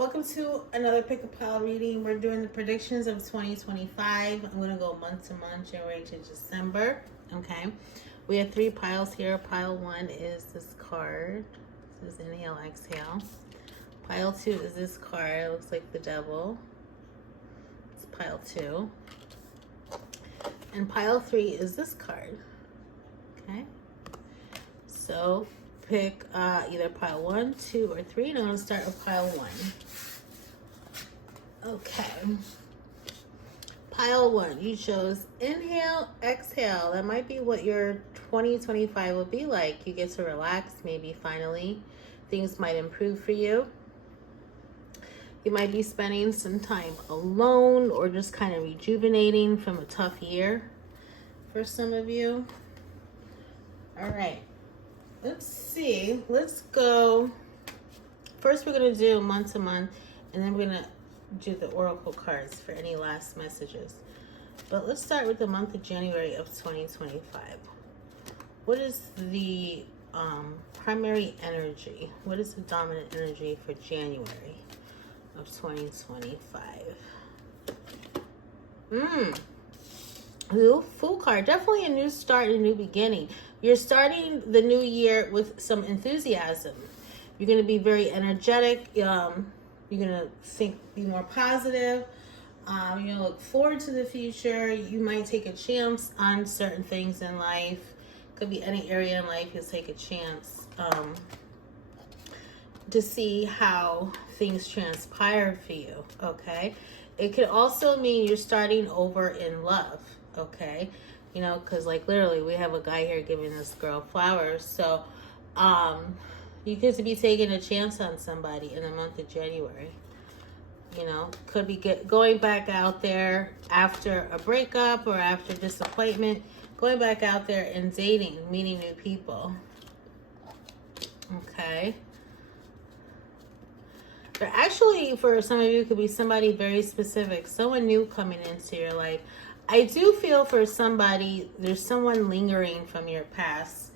Welcome to another Pick a Pile reading. We're doing the predictions of 2025. I'm going to go month to month, January to December. Okay. We have 3 piles here. Pile 1 is this card. This is inhale, exhale. Pile 2 is this card. It looks like the devil. It's pile 2. And pile 3 is this card. Okay. So pick either pile 1, 2, or 3. And I'm going to start with pile 1. Okay. Pile 1, you chose inhale, exhale. That might be what your 2025 will be like. You get to relax, maybe finally. Things might improve for you. You might be spending some time alone or just kind of rejuvenating from a tough year for some of you. All right. Let's see. Let's go. First, we're going to do month to month, and then we're going to do the oracle cards for any last messages. But let's start with the month of January of 2025. What is the primary energy? What is the dominant energy for January of 2025? Fool card. Definitely a new start, a new beginning. You're starting the new year with some enthusiasm. You're going to be very energetic. You're going to be more positive. You're going to look forward to the future. You might take a chance on certain things in life. Could be any area in life. You'll take a chance to see how things transpire for you, okay? It could also mean you're starting over in love, okay? You know, because like literally we have a guy here giving this girl flowers. So, you get to be taking a chance on somebody in the month of January. You know, could be going back out there after a breakup or after disappointment, going back out there and dating, meeting new people. Okay. But actually, for some of you, could be somebody very specific, someone new coming into your life. I do feel for somebody, there's someone lingering from your past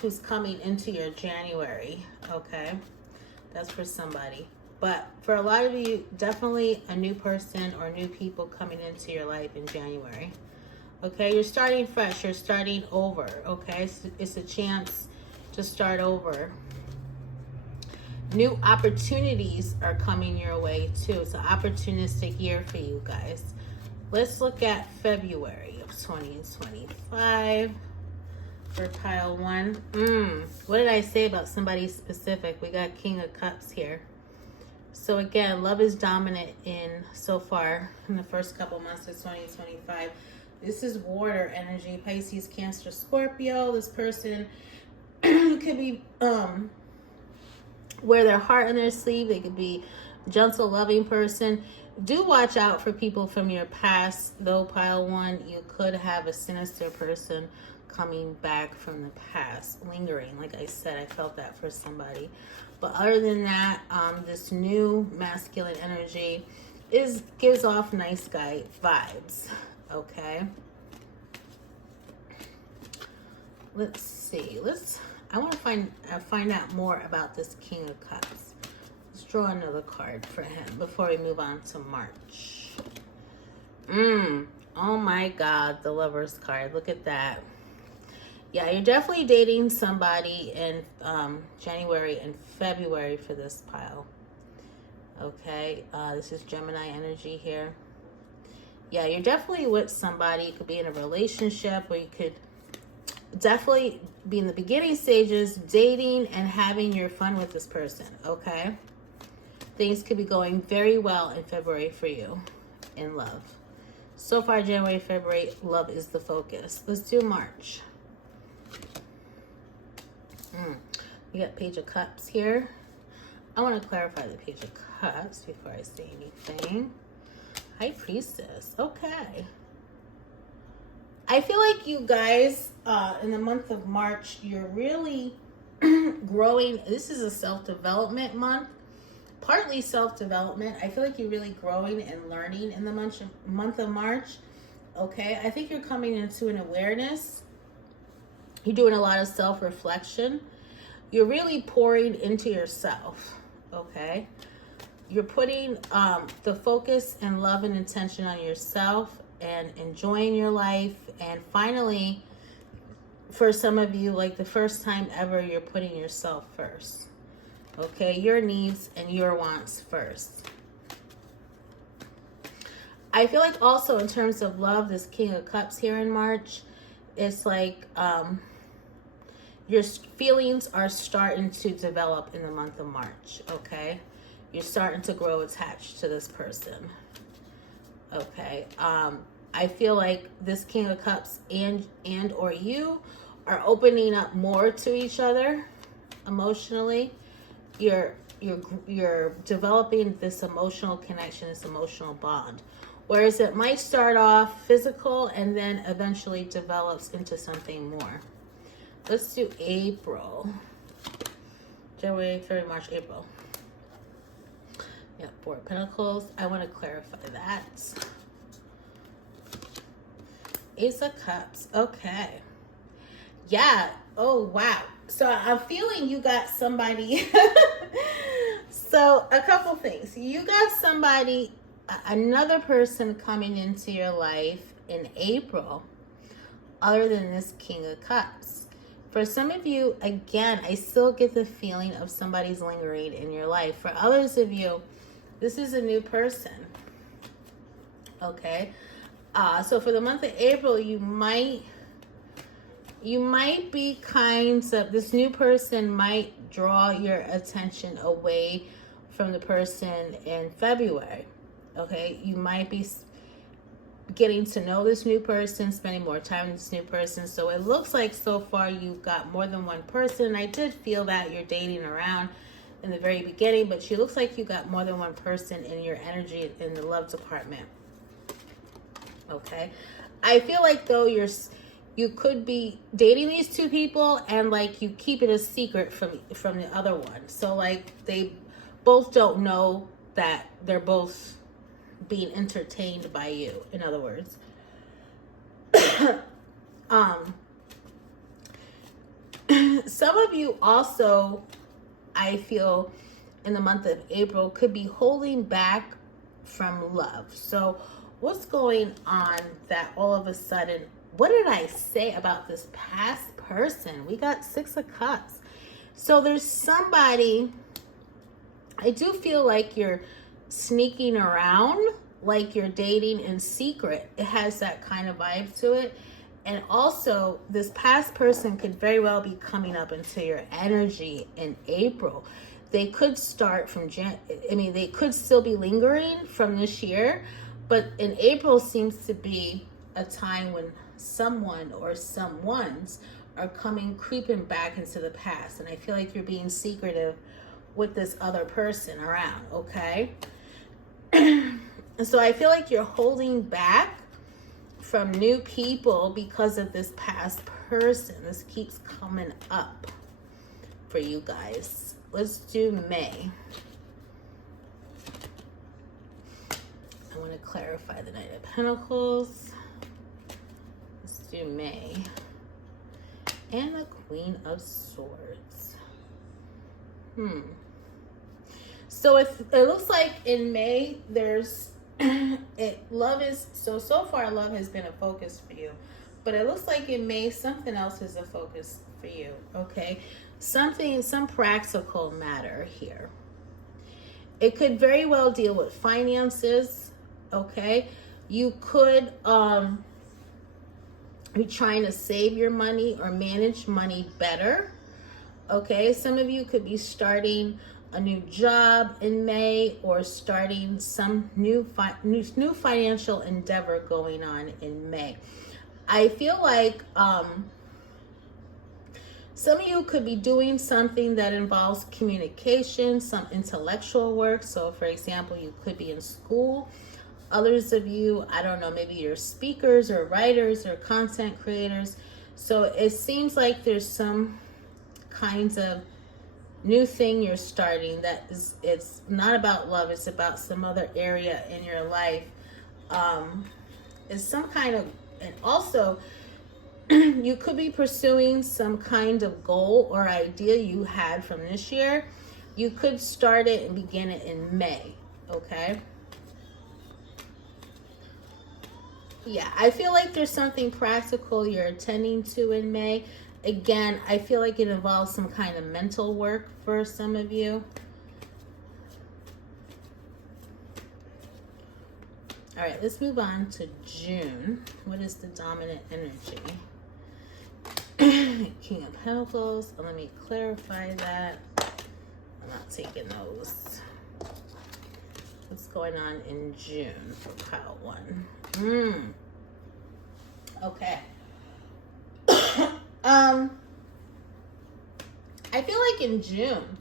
who's coming into your January, okay? That's for somebody. But for a lot of you, definitely a new person or new people coming into your life in January. Okay, you're starting fresh, you're starting over, okay? It's a chance to start over. New opportunities are coming your way too. It's an opportunistic year for you guys. Let's look at February of 2025. For pile 1. What did I say about somebody specific? We got King of Cups here. So again, love is dominant so far in the first couple months of 2025. This is water energy, Pisces, Cancer, Scorpio. This person could be wear their heart on their sleeve. They could be a gentle, loving person. Do watch out for people from your past, though, pile 1. You could have a sinister person coming back from the past, lingering. Like I said, I felt that for somebody. But other than that, this new masculine energy gives off nice guy vibes. Okay. Let's see. I want to find out more about this King of Cups. Let's draw another card for him before we move on to March. Oh my God, the Lover's card. Look at that. Yeah, you're definitely dating somebody in January and February for this pile. Okay, this is Gemini energy here. Yeah, you're definitely with somebody. You could be in a relationship, or you could definitely be in the beginning stages, dating and having your fun with this person, okay? Things could be going very well in February for you in love. So far, January, February, love is the focus. Let's do March. We got Page of Cups here. I want to clarify the Page of Cups before I say anything. High Priestess. Okay. I feel like you guys, in the month of March, you're really growing. This is a self-development month. Partly self-development. I feel like you're really growing and learning in the month of March. Okay. I think you're coming into an awareness. You're doing a lot of self-reflection. You're really pouring into yourself, okay? you're putting the focus and love and intention on yourself and enjoying your life. And finally, for some of you, like the first time ever, you're putting yourself first. Okay, your needs and your wants first. I feel like also in terms of love, this King of Cups here in March, it's like your feelings are starting to develop in the month of March, okay? You're starting to grow attached to this person, okay? I feel like this King of Cups and or you are opening up more to each other emotionally. You're developing this emotional connection, this emotional bond. Whereas it might start off physical and then eventually develops into something more. Let's do April. January, February, March, April. Yeah, Four of Pentacles. I want to clarify that. Ace of Cups. Okay. Yeah. Oh, wow. So I'm feeling you got somebody. So a couple things. You got somebody, another person coming into your life in April, other than this King of Cups. For some of you, again, I still get the feeling of somebody's lingering in your life. For others of you, this is a new person. Okay. So for the month of April, you might be this new person might draw your attention away from the person in February. Okay. You might be getting to know this new person, spending more time with this new person. So it looks like so far you've got more than one person. I did feel that you're dating around in the very beginning, but she looks like you got more than one person in your energy in the love department. Okay. I feel like though you could be dating these two people and like you keep it a secret from the other one. So like they both don't know that they're both being entertained by you, in other words. Some of you also, I feel, in the month of April could be holding back from love. So what's going on that all of a sudden, what did I say about this past person? We got Six of Cups. So there's somebody, I do feel like you're sneaking around, like you're dating in secret. It has that kind of vibe to it. And also, this past person could very well be coming up into your energy in April. They could start from they could still be lingering from this year, but in April seems to be a time when someone or someones are creeping back into the past. And I feel like you're being secretive with this other person around, okay? So I feel like you're holding back from new people because of this past person. This keeps coming up for you guys. Let's do May. I want to clarify the Knight of Pentacles. Let's do May. And the Queen of Swords. So if it looks like in May, there's so far love has been a focus for you, but it looks like in May something else is a focus for you. Okay, some practical matter here. It could very well deal with finances. Okay, you could be trying to save your money or manage money better. Okay, some of you could be starting a new job in May or starting some new financial endeavor going on in May. I feel like some of you could be doing something that involves communication, some intellectual work. So for example, you could be in school. Others of you, I don't know, maybe you're speakers or writers or content creators. So it seems like there's some kinds of new thing you're starting that it's not about love, it's about some other area in your life. It's some kind of, and also you could be pursuing some kind of goal or idea you had from this year You could start it and begin it in May, okay? Yeah, I feel like there's something practical you're attending to in May. Again, I feel like it involves some kind of mental work for some of you. All right, let's move on to June. What is the dominant energy? King of Pentacles. Let me clarify that. I'm not taking those. What's going on in June for pile 1? Okay. I feel like in June,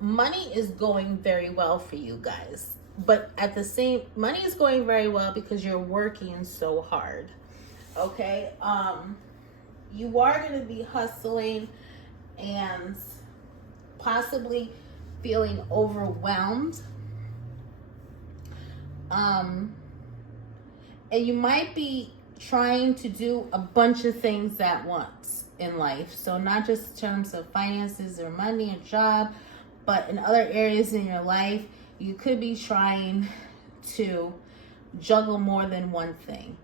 money is going very well for you guys. But at the same, money is going very well because you're working so hard. Okay? You are going to be hustling and possibly feeling overwhelmed. And you might be trying to do a bunch of things at once in life. So not just in terms of finances or money or job, but in other areas in your life, you could be trying to juggle more than one thing.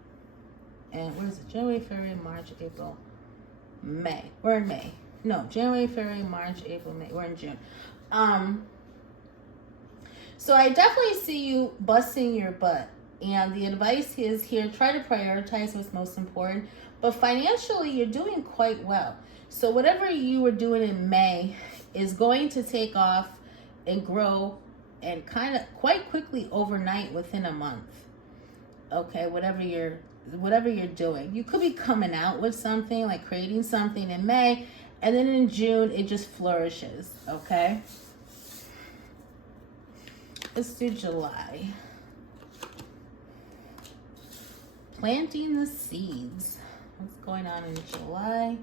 And what is it? January, February, March, April, May. We're in May. No, January, February, March, April, May. We're in June. So I definitely see you busting your butt. And the advice is here, try to prioritize what's most important. But financially, you're doing quite well. So whatever you were doing in May is going to take off and grow and kind of quite quickly overnight within a month. Okay, whatever you're doing. You could be coming out with something, like creating something in May, and then in June, it just flourishes. Okay? Let's do July. Planting the seeds. What's going on in July?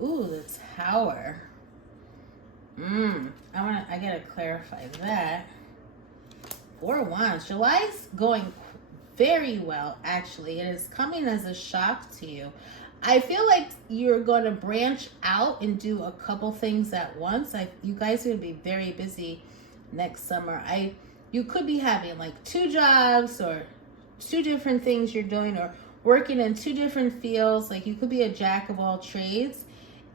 Ooh, the Tower. I gotta clarify that. 4 of Wands. July's going very well, actually. It is coming as a shock to you. I feel like you're going to branch out and do a couple things at once. You guys are going to be very busy next summer. You could be having like 2 jobs or 2 different things you're doing, or working in 2 different fields. Like you could be a jack of all trades.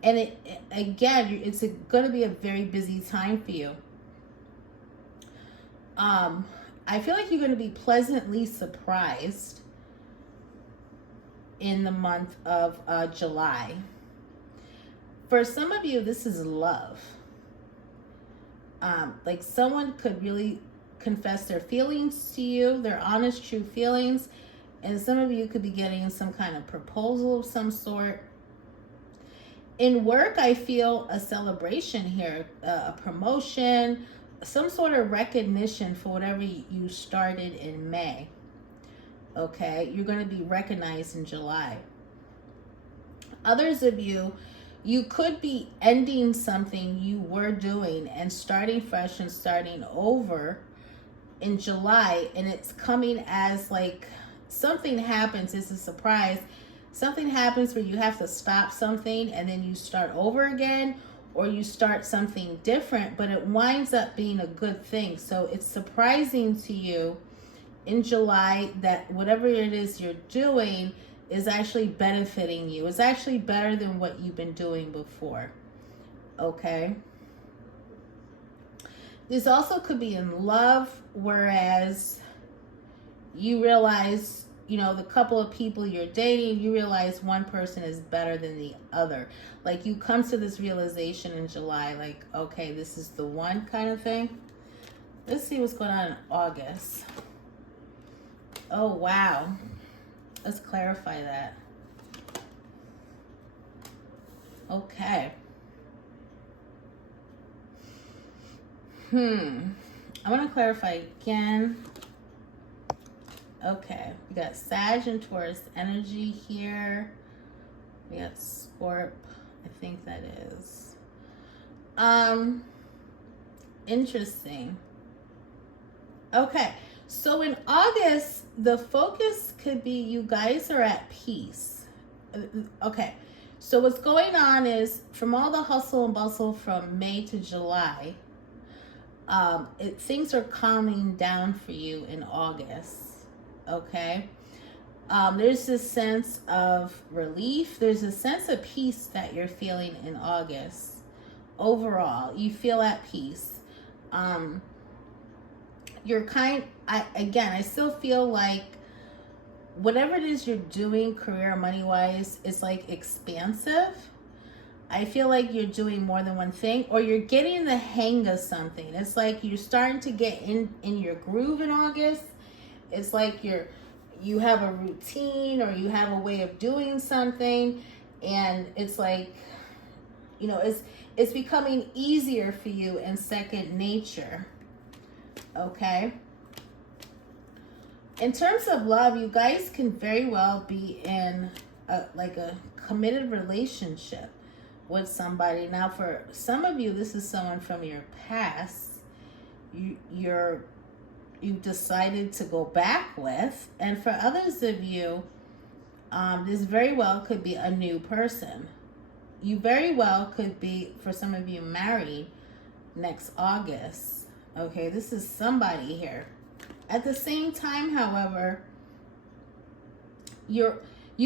And it's going to be a very busy time for you. I feel like you're going to be pleasantly surprised in the month of July. For some of you, this is love. Like someone could really confess their feelings to you, their honest, true feelings. And some of you could be getting some kind of proposal of some sort. In work, I feel a celebration here, a promotion, some sort of recognition for whatever you started in May. Okay, you're going to be recognized in July. Others of you could be ending something you were doing and starting fresh and starting over in July, and it's coming as like something happens. It's a surprise. Something happens where you have to stop something and then you start over again, or you start something different, but it winds up being a good thing. So it's surprising to you in July that whatever it is you're doing is actually benefiting you. It's actually better than what you've been doing before. Okay? This also could be in love, whereas you realize, the couple of people you're dating, you realize one person is better than the other. Like you come to this realization in July, like, okay, this is the one kind of thing. Let's see what's going on in August. Oh, wow. Let's clarify that. Okay. I want to clarify again. Okay, we got Sag and Taurus energy here. We got Scorp, I think that is. Interesting. Okay, so in August, the focus could be you guys are at peace. Okay, So what's going on is, from all the hustle and bustle from May to July, things are calming down for you in August. Okay. There's this sense of relief. There's a sense of peace that you're feeling in August. Overall, you feel at peace. I still feel like whatever it is you're doing career money wise is like expansive. I feel like you're doing more than one thing, or you're getting the hang of something. It's like you're starting to get in your groove in August. It's like you have a routine, or you have a way of doing something, and it's like, you know, it's becoming easier for you and second nature. Okay. In terms of love, you guys can very well be in a committed relationship with somebody. Now, for some of you, this is someone from your past. You've decided to go back with, and for others of you, this very well could be a new person. You very well could be, for some of you, married next August. Okay, this is somebody here. At the same time, however, you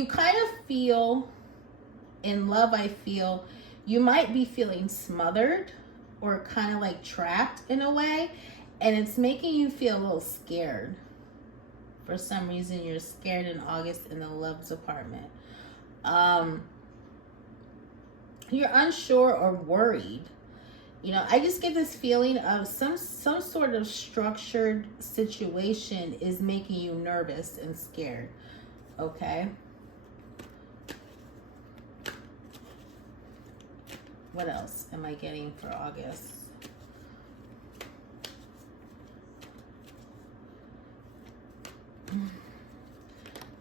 kind of feel in love. I feel you might be feeling smothered or kind of like trapped in a way, and it's making you feel a little scared. For some reason, you're scared in August in the love department. You're unsure or worried. You know, I just get this feeling of some sort of structured situation is making you nervous and scared. Okay. What else am I getting for August?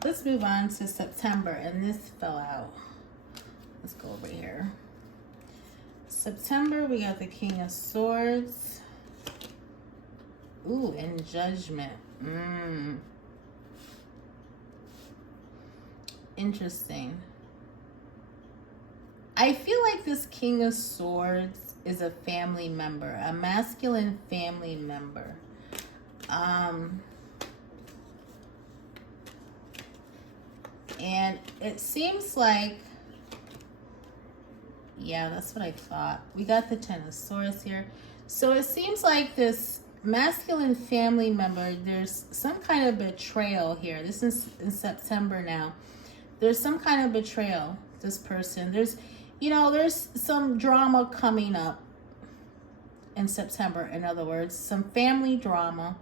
Let's move on to September, and this fell out. Let's go over here. September, we got the King of Swords. Ooh, and Judgment. Interesting. I feel like this King of Swords is a family member, a masculine family member. And it seems like, yeah, that's what I thought. We got the Ten of Swords here. So it seems like this masculine family member, there's some kind of betrayal here. This is in September now. There's some kind of betrayal, this person. There's some drama coming up in September, in other words. Some family drama.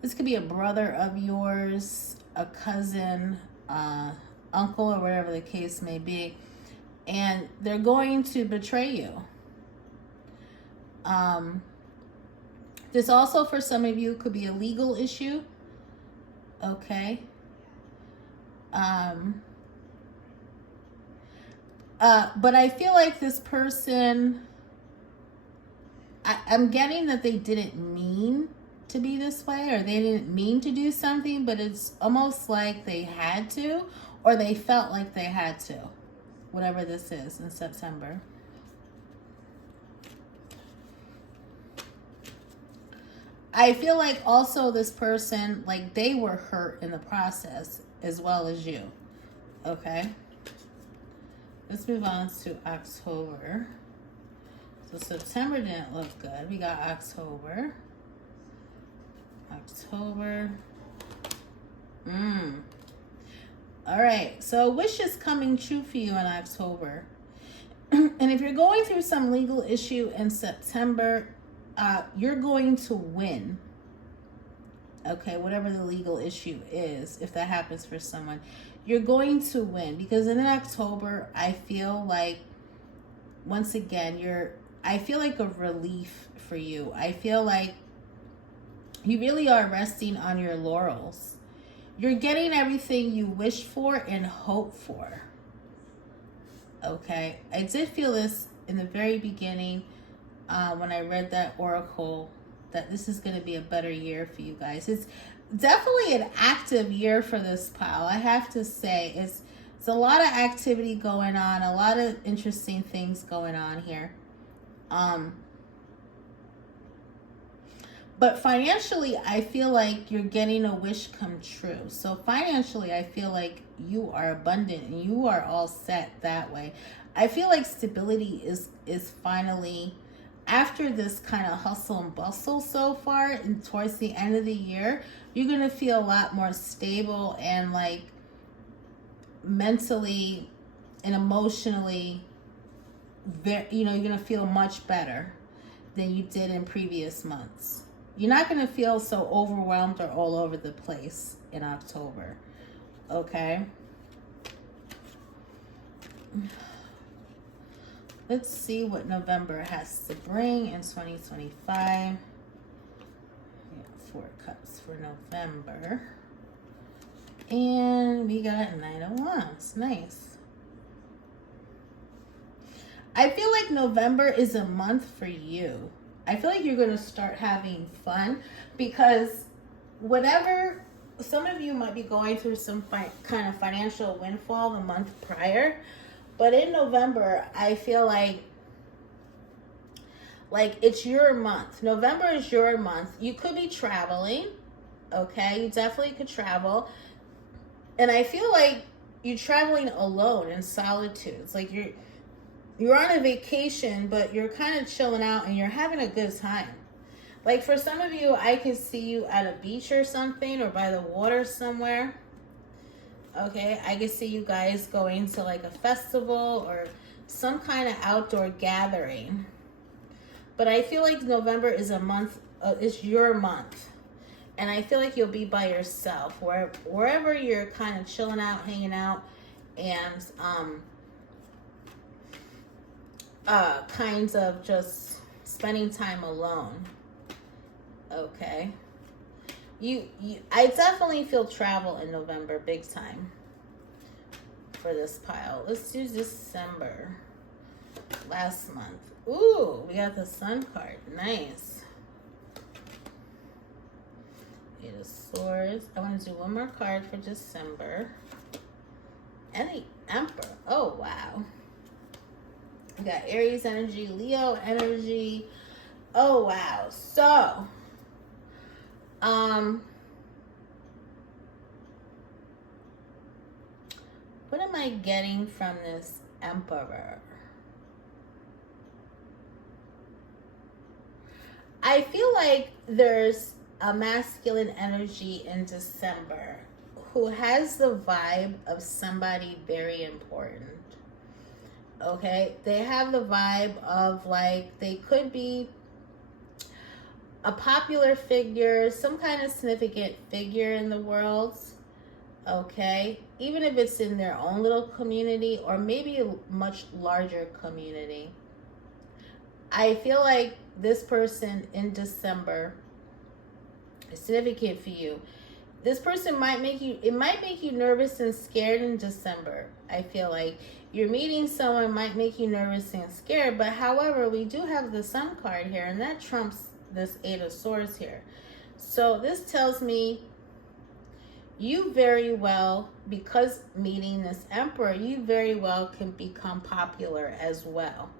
This could be a brother of yours, a cousin, uncle, or whatever the case may be. And they're going to betray you. This also, for some of you, could be a legal issue. Okay. But I feel like this person, I'm getting that they didn't mean to be this way, or they didn't mean to do something, but it's almost like they had to, or they felt like they had to. Whatever this is in September. I feel like also this person, like they were hurt in the process as well as you. Okay. Let's move on to October. So September didn't look good. We got October. All right, so wish is coming true for you in October. And if you're going through some legal issue in September, you're going to win. Okay, whatever the legal issue is, if that happens for someone, you're going to win. Because in October, I feel like, once again, I feel like a relief for you. I feel like you really are resting on your laurels. You're getting everything you wished for and hoped for. Okay. I did feel this in the very beginning when I read that oracle, that this is going to be a better year for you guys. It's definitely an active year for this pile. I have to say, it's It's a lot of activity going on, a lot of interesting things going on here. But financially, I feel like you're getting a wish come true. So financially, I feel like you are abundant and you are all set that way. I feel like stability is finally, after this kind of hustle and bustle so far and towards the end of the year, you're going to feel a lot more stable and like mentally and emotionally, you're going to feel much better than you did in previous months. You're not going to feel so overwhelmed or all over the place in October. Okay? Let's see what November has to bring in 2025. 4 cups for November. And we got 9 of Wands. Nice. I feel like November is a month for you. I feel like you're going to start having fun because whatever, some of you might be going through some kind of financial windfall the month prior, but in November, I feel like it's your month. November is your month. You could be traveling, okay? You definitely could travel. And I feel like you're traveling alone in solitude. It's like you're on a vacation, but you're kind of chilling out and you're having a good time. Like for some of you, I can see you at a beach or something or by the water somewhere. Okay, I can see you guys going to like a festival or some kind of outdoor gathering. But I feel like November is a month, it's your month. And I feel like you'll be by yourself wherever you're kind of chilling out, hanging out, and kinds of just spending time alone. Okay. I definitely feel travel in November big time for this pile. Let's do December. Last month. Ooh, we got the Sun card. Nice. Eight of Swords. I want to do one more card for December. And the Emperor. Oh, wow. We got Aries energy, Leo energy. Oh, wow. So, what am I getting from this Emperor? I feel like there's a masculine energy in December who has the vibe of somebody very important. Okay? They have the vibe of like they could be a popular figure, some kind of significant figure in the world. Okay? Even if it's in their own little community or maybe a much larger community. I feel like this person in December is significant for you. This person might make you nervous and scared in December. I feel like you're meeting someone might make you nervous and scared, but however, we do have the Sun card here, and that trumps this Eight of Swords here. So this tells me you very well, because meeting this Emperor, you very well can become popular as well.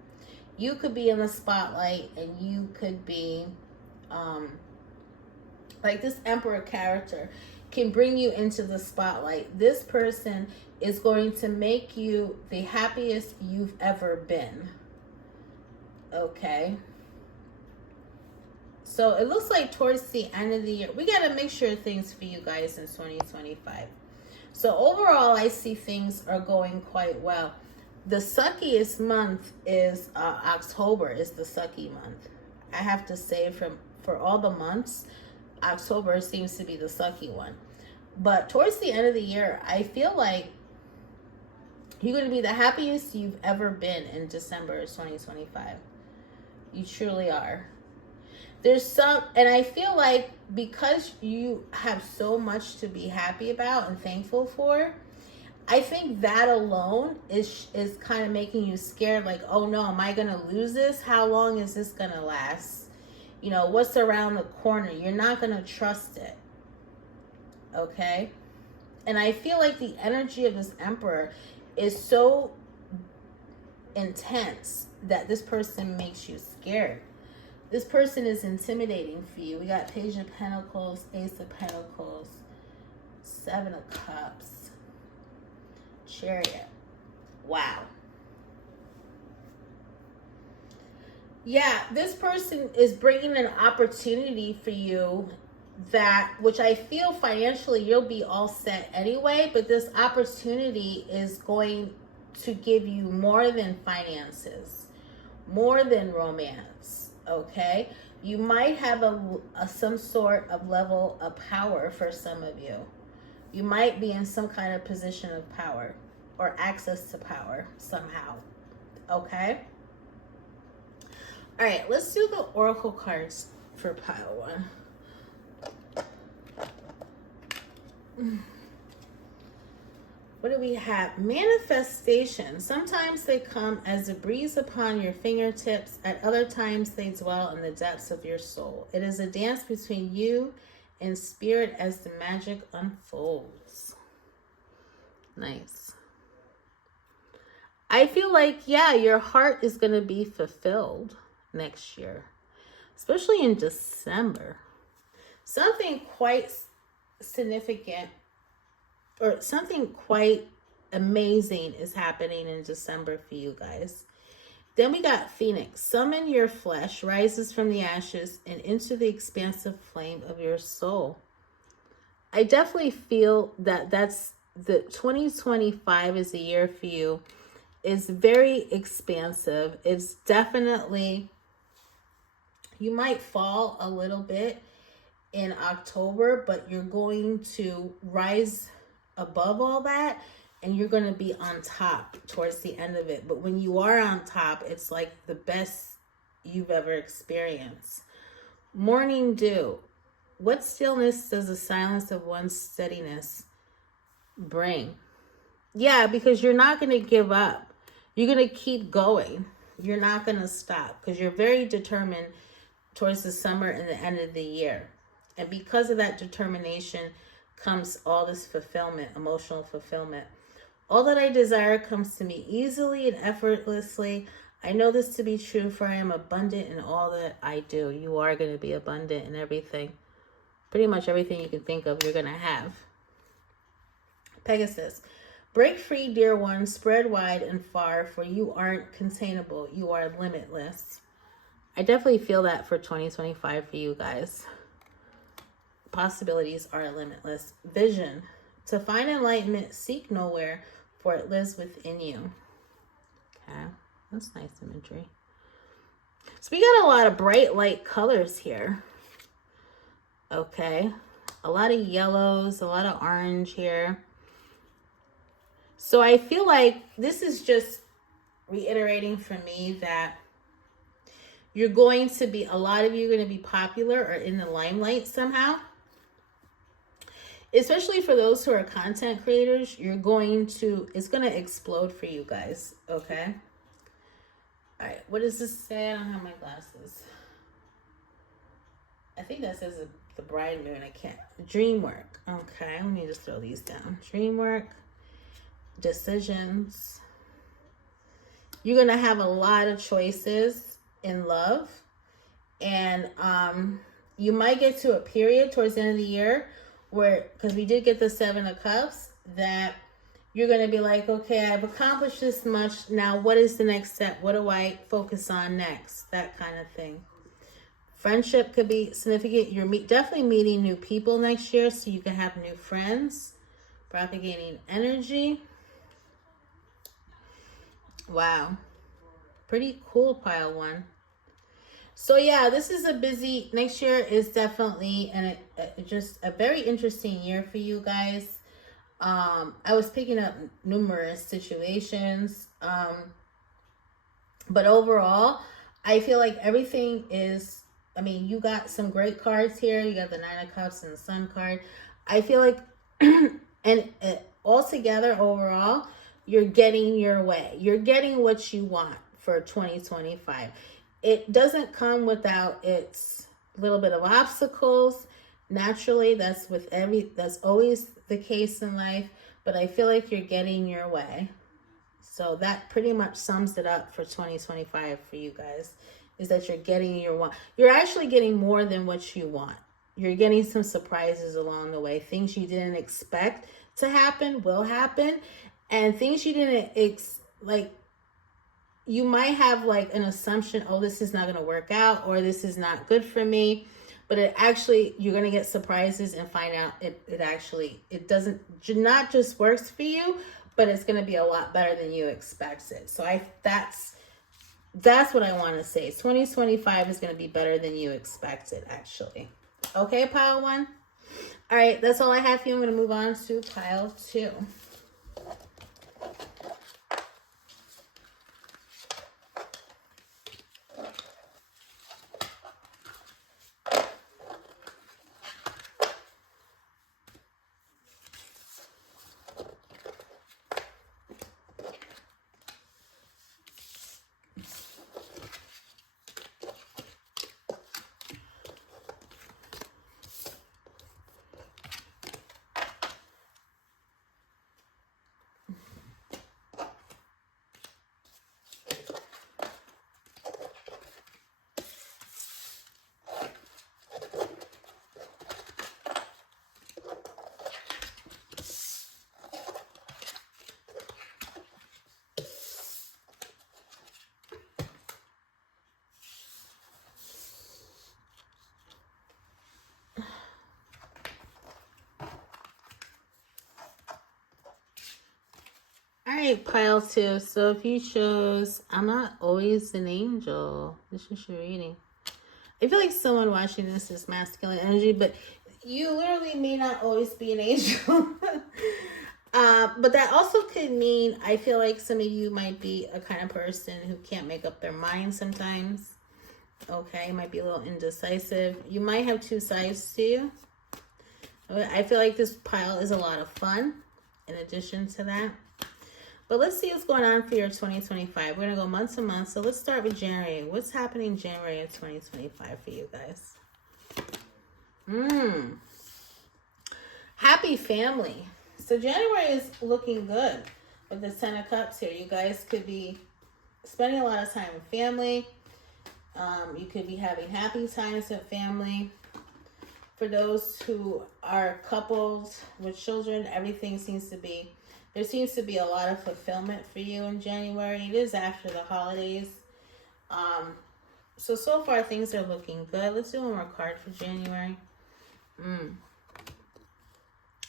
You could be in the spotlight and you could be, like this Emperor character can bring you into the spotlight. This person is going to make you the happiest you've ever been. Okay. So it looks like towards the end of the year, we got to make sure things for you guys in 2025. So overall, I see things are going quite well. The suckiest month is October is the sucky month. I have to say for all the months, October seems to be the sucky one. But towards the end of the year, I feel like you're going to be the happiest you've ever been in December 2025. You truly are. There's some, and I feel like because you have so much to be happy about and thankful for, I think that alone is kind of making you scared. Like, oh no, am I going to lose this? How long is this going to last? You know, what's around the corner? You're not going to trust it. Okay? And I feel like the energy of this Emperor is so intense that this person makes you scared. This person is intimidating for you. We got Page of Pentacles, Ace of Pentacles, Seven of Cups, Chariot. Wow. Yeah, this person is bringing an opportunity for you that, which I feel financially you'll be all set anyway, but this opportunity is going to give you more than finances, more than romance, okay? You might have some sort of level of power for some of you. You might be in some kind of position of power or access to power somehow, okay? All right, let's do the oracle cards for pile one. What do we have? Manifestation. Sometimes they come as a breeze upon your fingertips. At other times they dwell in the depths of your soul. It is a dance between you and spirit as the magic unfolds. Nice. I feel like, yeah, your heart is going to be fulfilled next year, especially in December. Something quite significant or something quite amazing is happening in December for you guys. Then we got Phoenix. Summon your flesh, rises from the ashes and into the expansive flame of your soul. I definitely feel that that's the 2025 is a year for you. It's very expansive. It's definitely, you might fall a little bit in October, but you're going to rise above all that and you're going to be on top towards the end of it. But when you are on top, it's like the best you've ever experienced. Morning dew. What stillness does the silence of one's steadiness bring? Yeah, because you're not going to give up. You're going to keep going. You're not going to stop because you're very determined towards the summer and the end of the year. And because of that determination comes all this fulfillment, emotional fulfillment. All that I desire comes to me easily and effortlessly. I know this to be true, for I am abundant in all that I do. You are going to be abundant in everything. Pretty much everything you can think of, you're going to have. Pegasus. Break free, dear one. Spread wide and far, for you aren't containable. You are limitless. I definitely feel that for 2025 for you guys. Possibilities are limitless. Vision. To find enlightenment, seek nowhere, for it lives within you. Okay, that's nice imagery. So we got a lot of bright light colors here. Okay, a lot of yellows, a lot of orange here. So I feel like this is just reiterating for me that you're going to be, a lot of you are going to be popular or in the limelight somehow. Especially for those who are content creators, you're going to, it's going to explode for you guys, okay? All right, what does this say? I don't have my glasses. I think that says the bride moon. I can't. Dream work. Okay, let me just throw these down. Dream work, decisions. You're going to have a lot of choices in love. And you might get to a period towards the end of the year where, because we did get the Seven of Cups, that you're going to be like, okay, I've accomplished this much. Now, what is the next step? What do I focus on next? That kind of thing. Friendship could be significant. You're definitely meeting new people next year, so you can have new friends. Propagating energy. Wow. Pretty cool, pile one. So yeah, this is a busy, next year is definitely just a very interesting year for you guys. I was picking up numerous situations. But overall, I feel like everything is, I mean, you got some great cards here. You got the Nine of Cups and the Sun card. I feel like, and altogether, overall, you're getting your way. You're getting what you want for 2025. It doesn't come without its little bit of obstacles. Naturally, that's always the case in life, but I feel like you're getting your way. So that pretty much sums it up for 2025 for you guys, is that you're getting your want. You're actually getting more than what you want. You're getting some surprises along the way. Things you didn't expect to happen will happen, and things you didn't like, you might have like an assumption, oh, this is not going to work out, or this is not good for me, but it actually, you're going to get surprises and find out it doesn't, not just works for you, but it's going to be a lot better than you expected. So that's what I want to say. 2025 is going to be better than you expected, actually. Okay, pile 1. All right, that's all I have for you. I'm going to move on to pile 2. All right, pile 2. So if you chose, I'm not always an angel. This is your reading. I feel like someone watching this is masculine energy, but you literally may not always be an angel. But that also could mean, I feel like some of you might be a kind of person who can't make up their mind sometimes. Okay, might be a little indecisive. You might have 2 sides to you. I feel like this pile is a lot of fun in addition to that. But let's see what's going on for your 2025. We're going to go month to month. So let's start with January. What's happening January of 2025 for you guys? Happy family. So January is looking good with the 10 of Cups here. You guys could be spending a lot of time with family. You could be having happy times with family. For those who are couples with children, there seems to be a lot of fulfillment for you in January. It is after the holidays. So far things are looking good. Let's do one more card for January.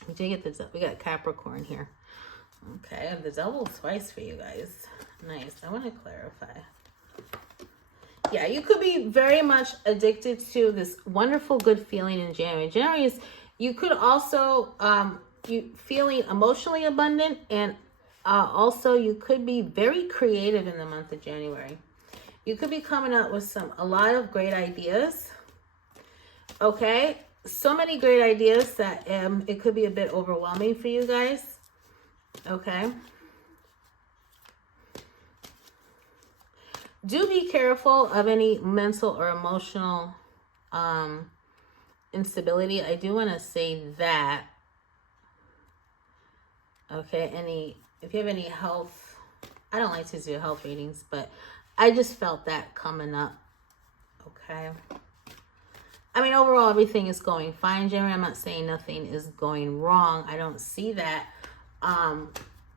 We got Capricorn here. Okay, the double twice for you guys. Nice. I want to clarify. Yeah, you could be very much addicted to this wonderful good feeling in January. January is, you could also, you feeling emotionally abundant, and also you could be very creative in the month of January. You could be coming up with a lot of great ideas. Okay, so many great ideas that it could be a bit overwhelming for you guys. Okay. Do be careful of any mental or emotional instability. I do want to say that. Okay, if you have any health, I don't like to do health readings, but I just felt that coming up. Okay. I mean, overall, everything is going fine, January. I'm not saying nothing is going wrong. I don't see that.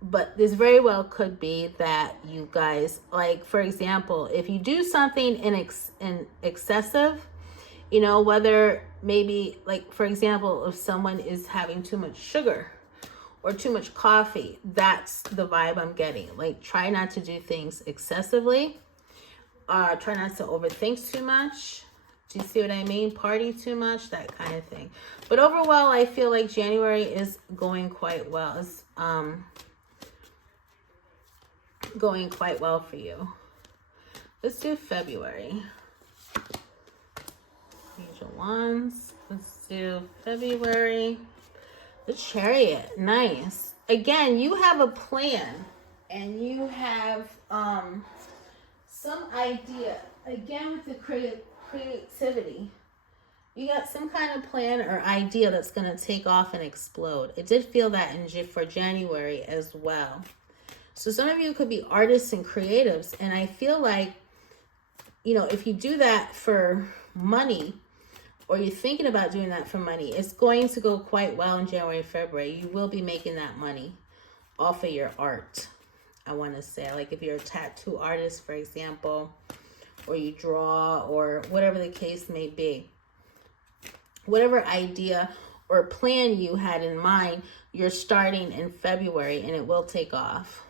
But this very well could be that you guys, like, for example, if you do something in excessive, you know, whether maybe, like, for example, if someone is having too much sugar or too much coffee, that's the vibe I'm getting. Like, try not to do things excessively. Try not to overthink too much. Do you see what I mean? Party too much, that kind of thing. But overall, I feel like January is going quite well. It's going quite well for you. Let's do February. Angel Wands. Let's do February. The Chariot. Nice. Again, you have a plan and you have some idea. Again, with the creativity. You got some kind of plan or idea that's going to take off and explode. It did feel that for January as well. So some of you could be artists and creatives. And I feel like, you know, if you do that for money, or you're thinking about doing that for money, it's going to go quite well in January, February. You will be making that money off of your art, I want to say. Like if you're a tattoo artist, for example, or you draw, or whatever the case may be. Whatever idea or plan you had in mind, you're starting in February and it will take off.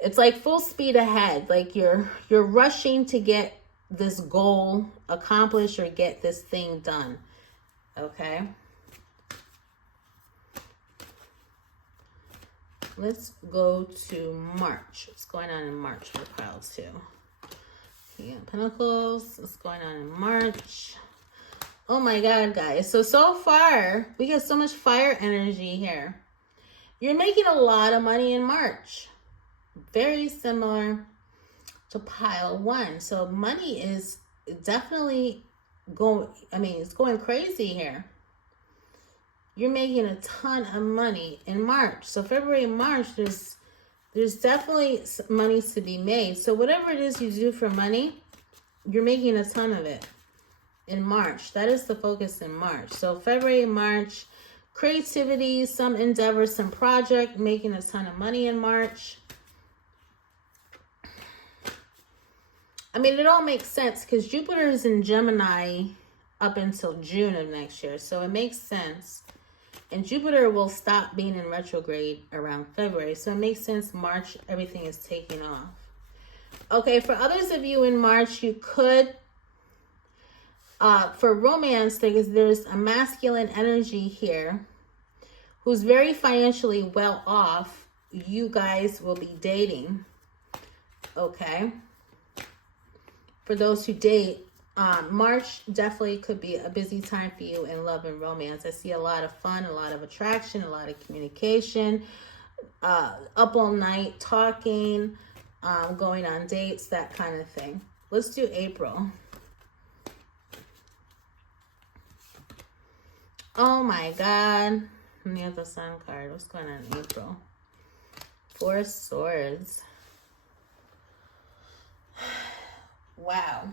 It's like full speed ahead. Like you're rushing to get this goal accomplished or get this thing done. Okay. Let's go to March. What's going on in March for pile 2? Yeah, Pentacles. What's going on in March? Oh my God, guys. So far, we get so much fire energy here. You're making a lot of money in March. Very similar to pile 1. So money is definitely going, it's going crazy here. You're making a ton of money in March. So February and March, there's definitely money to be made. So whatever it is you do for money, you're making a ton of it in March. That is the focus in March. So February and March, creativity, some endeavor, some project, making a ton of money in March. It all makes sense because Jupiter is in Gemini up until June of next year. So it makes sense. And Jupiter will stop being in retrograde around February. So it makes sense March, everything is taking off. Okay, for others of you in March, you could, for romance, there's a masculine energy here who's very financially well off. You guys will be dating. Okay. For those who date, March definitely could be a busy time for you in love and romance. I see a lot of fun, a lot of attraction, a lot of communication, up all night talking, going on dates, that kind of thing. Let's do April. Oh my God. And the other Sun card. What's going on in April? 4 of Swords. Wow.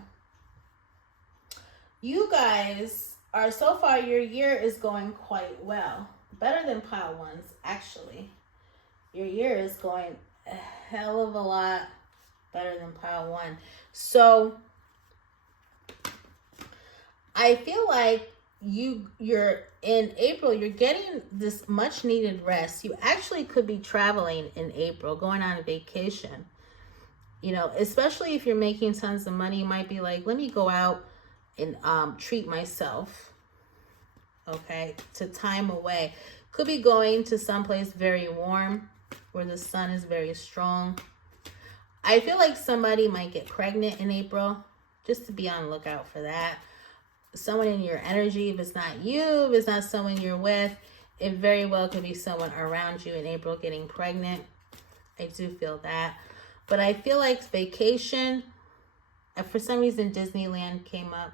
You guys are, so far, your year is going quite well. Better than pile 1's, actually. Your year is going a hell of a lot better than pile 1. So, I feel like you're in April, you're getting this much needed rest. You actually could be traveling in April, going on a vacation. You know, especially if you're making tons of money, you might be like, let me go out and treat myself. Okay, to time away. Could be going to someplace very warm where the sun is very strong. I feel like somebody might get pregnant in April. Just to be on the lookout for that. Someone in your energy, if it's not you, if it's not someone you're with, it very well could be someone around you in April getting pregnant. I do feel that. But I feel like vacation, for some reason Disneyland came up,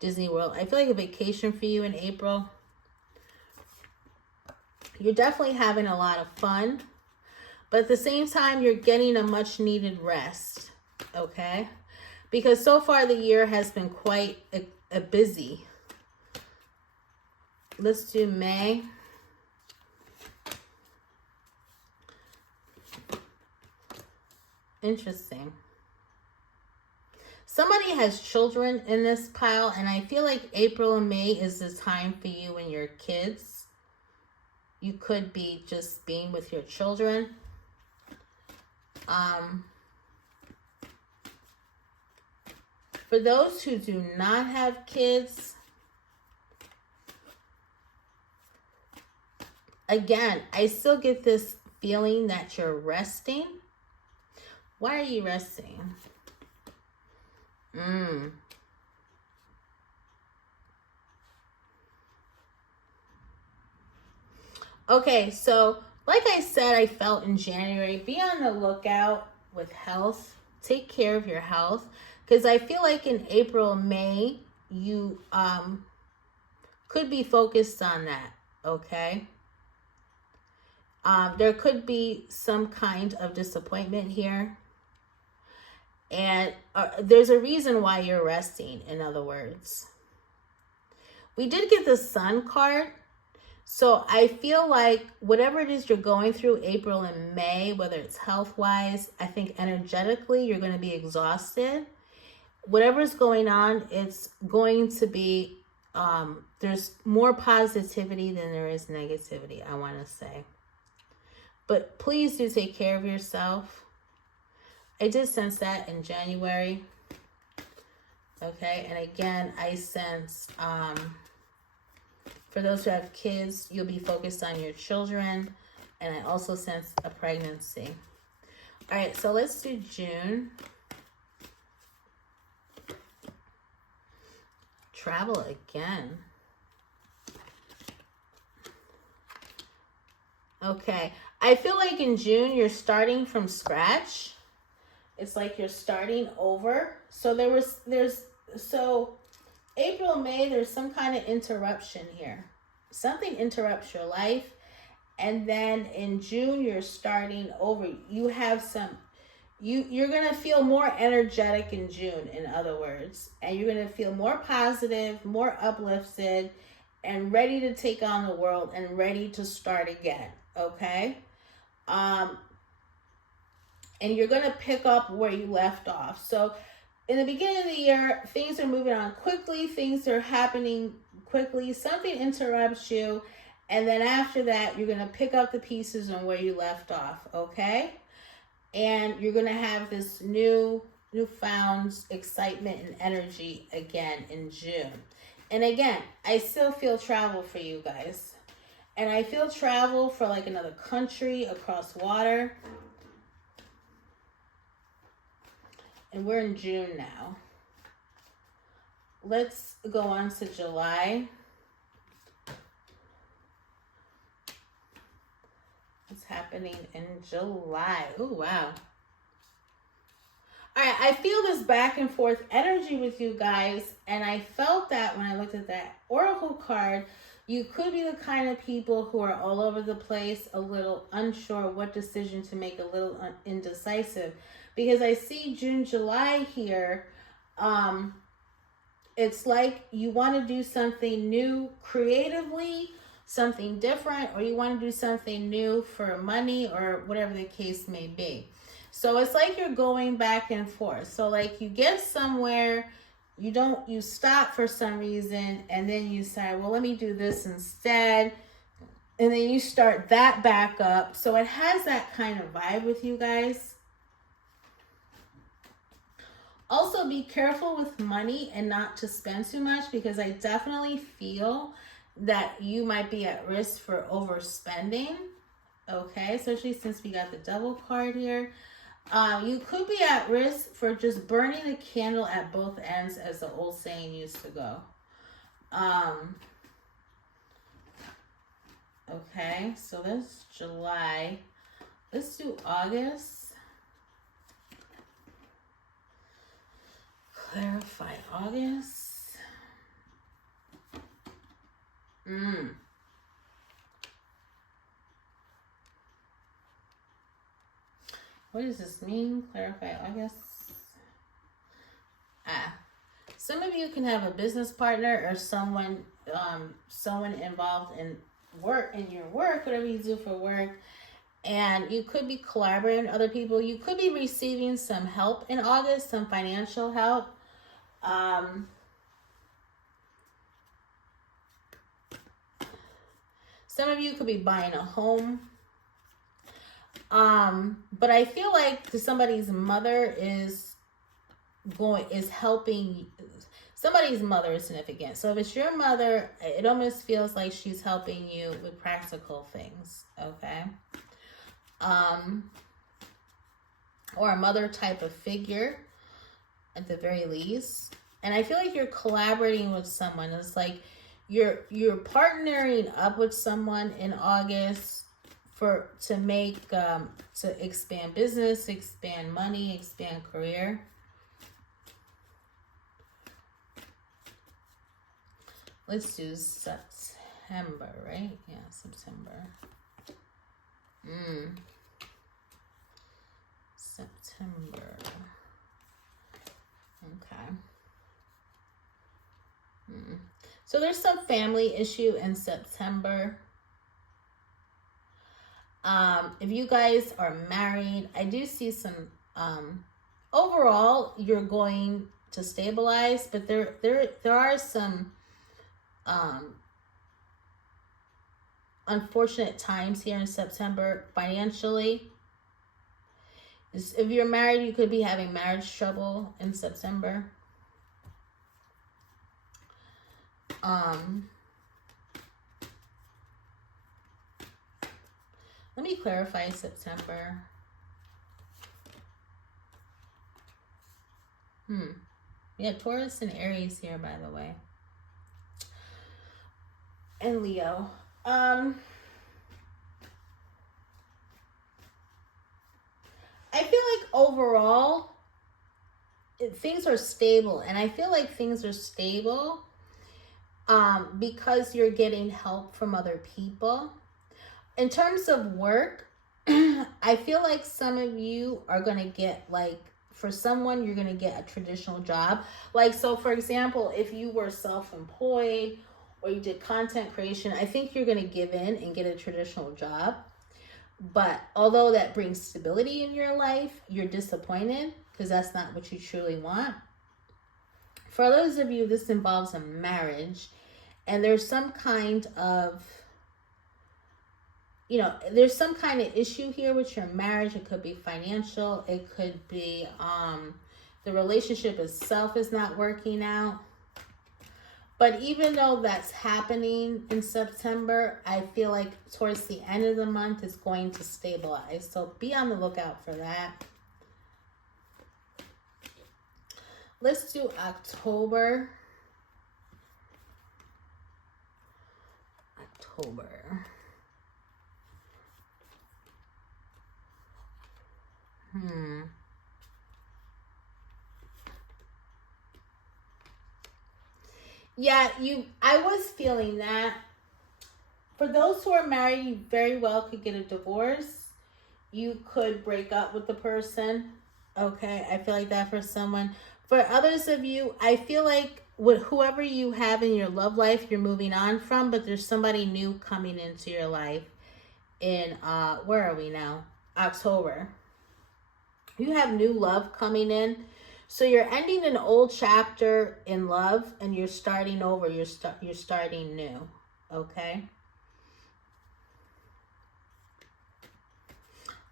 Disney World. I feel like a vacation for you in April. You're definitely having a lot of fun. But at the same time, you're getting a much needed rest. Okay? Because so far the year has been quite a busy. Let's do May. Interesting. Somebody has children in this pile, and I feel like April and May is the time for you and your kids. You could be just being with your children. For those who do not have kids, again, I still get this feeling that you're resting. Why are you resting? Okay, so like I said, I felt in January, be on the lookout with health. Take care of your health. Because I feel like in April, May, you could be focused on that, okay? There could be some kind of disappointment here. And there's a reason why you're resting, in other words. We did get the Sun card. So I feel like whatever it is you're going through April and May, whether it's health-wise, I think energetically you're going to be exhausted. Whatever's going on, it's going to be, there's more positivity than there is negativity, I want to say. But please do take care of yourself. I did sense that in January. Okay, and again, I sense, for those who have kids, you'll be focused on your children. And I also sense a pregnancy. All right, so let's do June. Travel again. Okay, I feel like in June, you're starting from scratch. It's like you're starting over. So so April, May, there's some kind of interruption here. Something interrupts your life. And then in June, you're starting over. You have you're going to feel more energetic in June, in other words. And you're going to feel more positive, more uplifted, and ready to take on the world and ready to start again. Okay? And you're going to pick up where you left off. So in the beginning of the year, things are moving on quickly. Things are happening quickly. Something interrupts you. And then after that, you're going to pick up the pieces on where you left off. Okay? And you're going to have this newfound excitement and energy again in June. And again, I still feel travel for you guys. And I feel travel for like another country, across water. And we're in June now. Let's go on to July. What's happening in July? Oh, wow. All right, I feel this back and forth energy with you guys. And I felt that when I looked at that Oracle card, you could be the kind of people who are all over the place, a little unsure what decision to make, a little indecisive. Because I see June, July here. It's like you want to do something new creatively, something different, or you want to do something new for money or whatever the case may be. So it's like you're going back and forth. So like you get somewhere, you stop for some reason, and then you say, well, let me do this instead. And then you start that back up. So it has that kind of vibe with you guys. Also, be careful with money and not to spend too much, because I definitely feel that you might be at risk for overspending. Okay, especially since we got the Devil card here. You could be at risk for just burning a candle at both ends, as the old saying used to go. Okay, so that's July. Let's do August. Clarify August. What does this mean? Clarify August. Some of you can have a business partner or someone involved in your work, whatever you do for work. And you could be collaborating with other people. You could be receiving some help in August, some financial help. Some of you could be buying a home. But I feel like somebody's mother is helping. Somebody's mother is significant. So if it's your mother, it almost feels like she's helping you with practical things. Okay. Or a mother type of figure at the very least. And I feel like you're collaborating with someone. It's like you're partnering up with someone in August to expand business, expand money, expand career. Let's do September, right? Yeah, September. September. Okay. So there's some family issue in September. If you guys are married, I do see some overall you're going to stabilize, but there are some unfortunate times here in September financially. If you're married, you could be having marriage trouble in September. Let me clarify September. Yeah, Taurus and Aries here, by the way. And Leo. I feel like overall things are stable, and I feel like things are stable because you're getting help from other people. In terms of work, I feel like some of you are going to get, like, for someone, you're going to get a traditional job. Like, so for example, if you were self-employed or you did content creation, I think you're going to give in and get a traditional job. But although that brings stability in your life, you're disappointed because that's not what you truly want. For those of you, this involves a marriage, and there's some kind of, there's some kind of issue here with your marriage. It could be financial. It could be the relationship itself is not working out. But even though that's happening in September, I feel like towards the end of the month, it's going to stabilize. So be on the lookout for that. Let's do October. Yeah, I was feeling that. For those who are married, you very well could get a divorce. You could break up with the person. Okay, I feel like that for someone. For others of you, I feel like with whoever you have in your love life, you're moving on from, but there's somebody new coming into your life in, where are we now? October. You have new love coming in. So you're ending an old chapter in love and you're starting over. You're starting new. Okay?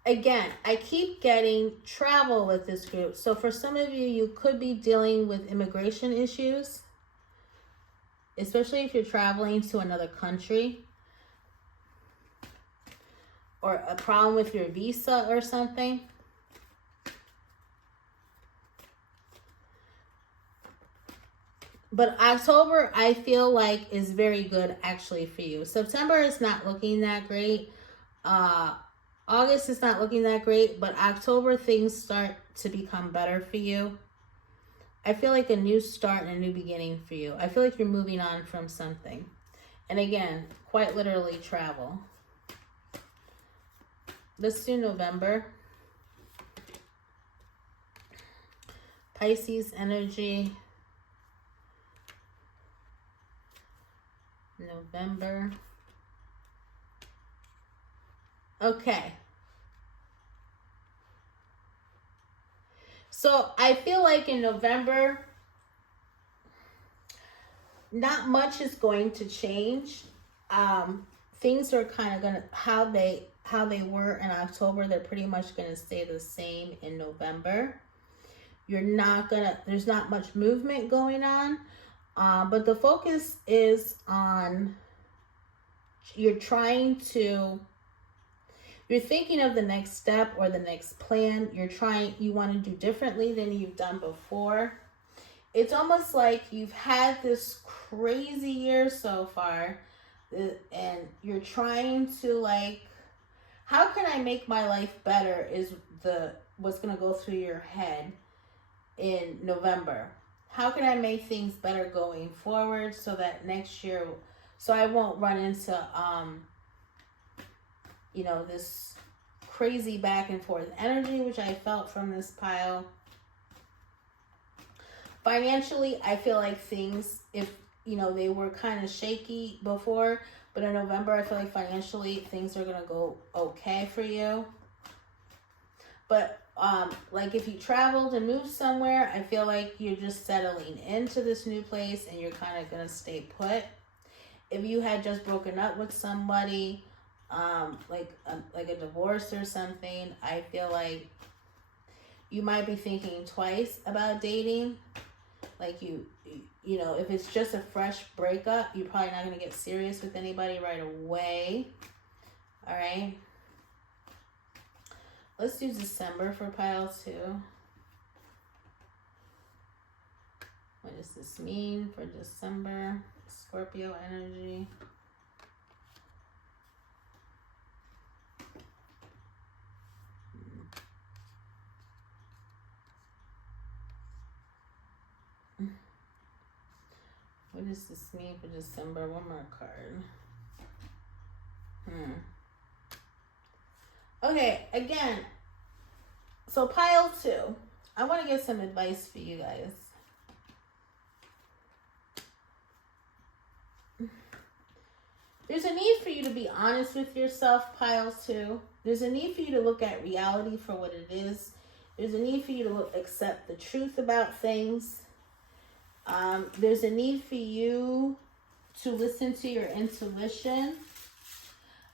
Again, I keep getting travel with this group. So for some of you, you could be dealing with immigration issues, especially if you're traveling to another country, or a problem with your visa or something. But October, I feel like, is very good actually for you. September is not looking that great. August is not looking that great, but October things start to become better for you. I feel like a new start and a new beginning for you. I feel like you're moving on from something. And again, quite literally travel. Let's do November. Pisces energy. November. Okay. So I feel like in November, not much is going to change. Things are kind of gonna how they were in October. They're pretty much gonna stay the same in November. There's not much movement going on, but the focus is on you're thinking of the next step or the next plan. You want to do differently than you've done before. It's almost like you've had this crazy year so far, and you're trying to, like, how can I make my life better is what's going to go through your head in November. How can I make things better going forward so that next year, so I won't run into, this crazy back and forth energy, which I felt from this pile. Financially, I feel like things, if, they were kind of shaky before, but in November, I feel like financially things are going to go okay for you. But like if you traveled and moved somewhere, I feel like you're just settling into this new place and you're kind of going to stay put. If you had just broken up with somebody, like a divorce or something, I feel like you might be thinking twice about dating. Like if it's just a fresh breakup, you're probably not going to get serious with anybody right away. All right. Let's do December for pile 2. What does this mean for December? Scorpio energy. What does this mean for December? One more card. Okay, again, so pile 2. I want to get some advice for you guys. There's a need for you to be honest with yourself, pile 2. There's a need for you to look at reality for what it is. There's a need for you to accept the truth about things. There's a need for you to listen to your intuition.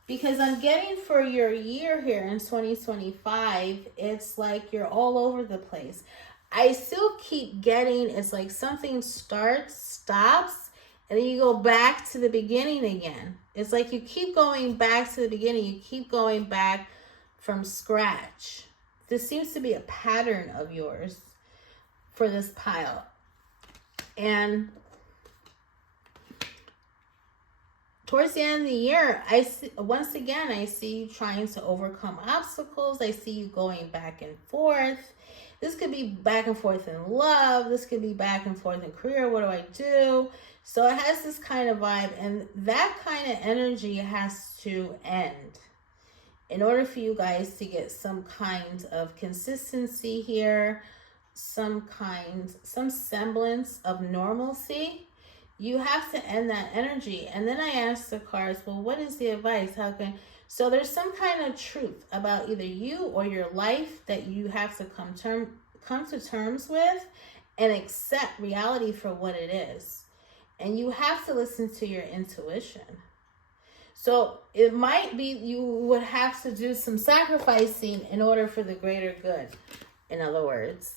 Because I'm getting for your year here in 2025, it's like you're all over the place. I still keep getting, it's like something starts, stops, and then you go back to the beginning again. It's like you keep going back to the beginning. You keep going back from scratch. This seems to be a pattern of yours for this pile. And towards the end of the year, I see you trying to overcome obstacles. I see you going back and forth. This could be back and forth in love. This could be back and forth in career. What do I do? So it has this kind of vibe, and that kind of energy has to end in order for you guys to get some kind of consistency here, some semblance of normalcy. You have to end that energy. And then I asked the cards, well, what is the advice? So there's some kind of truth about either you or your life that you have to come to terms with and accept reality for what it is. And you have to listen to your intuition. So it might be you would have to do some sacrificing in order for the greater good, in other words.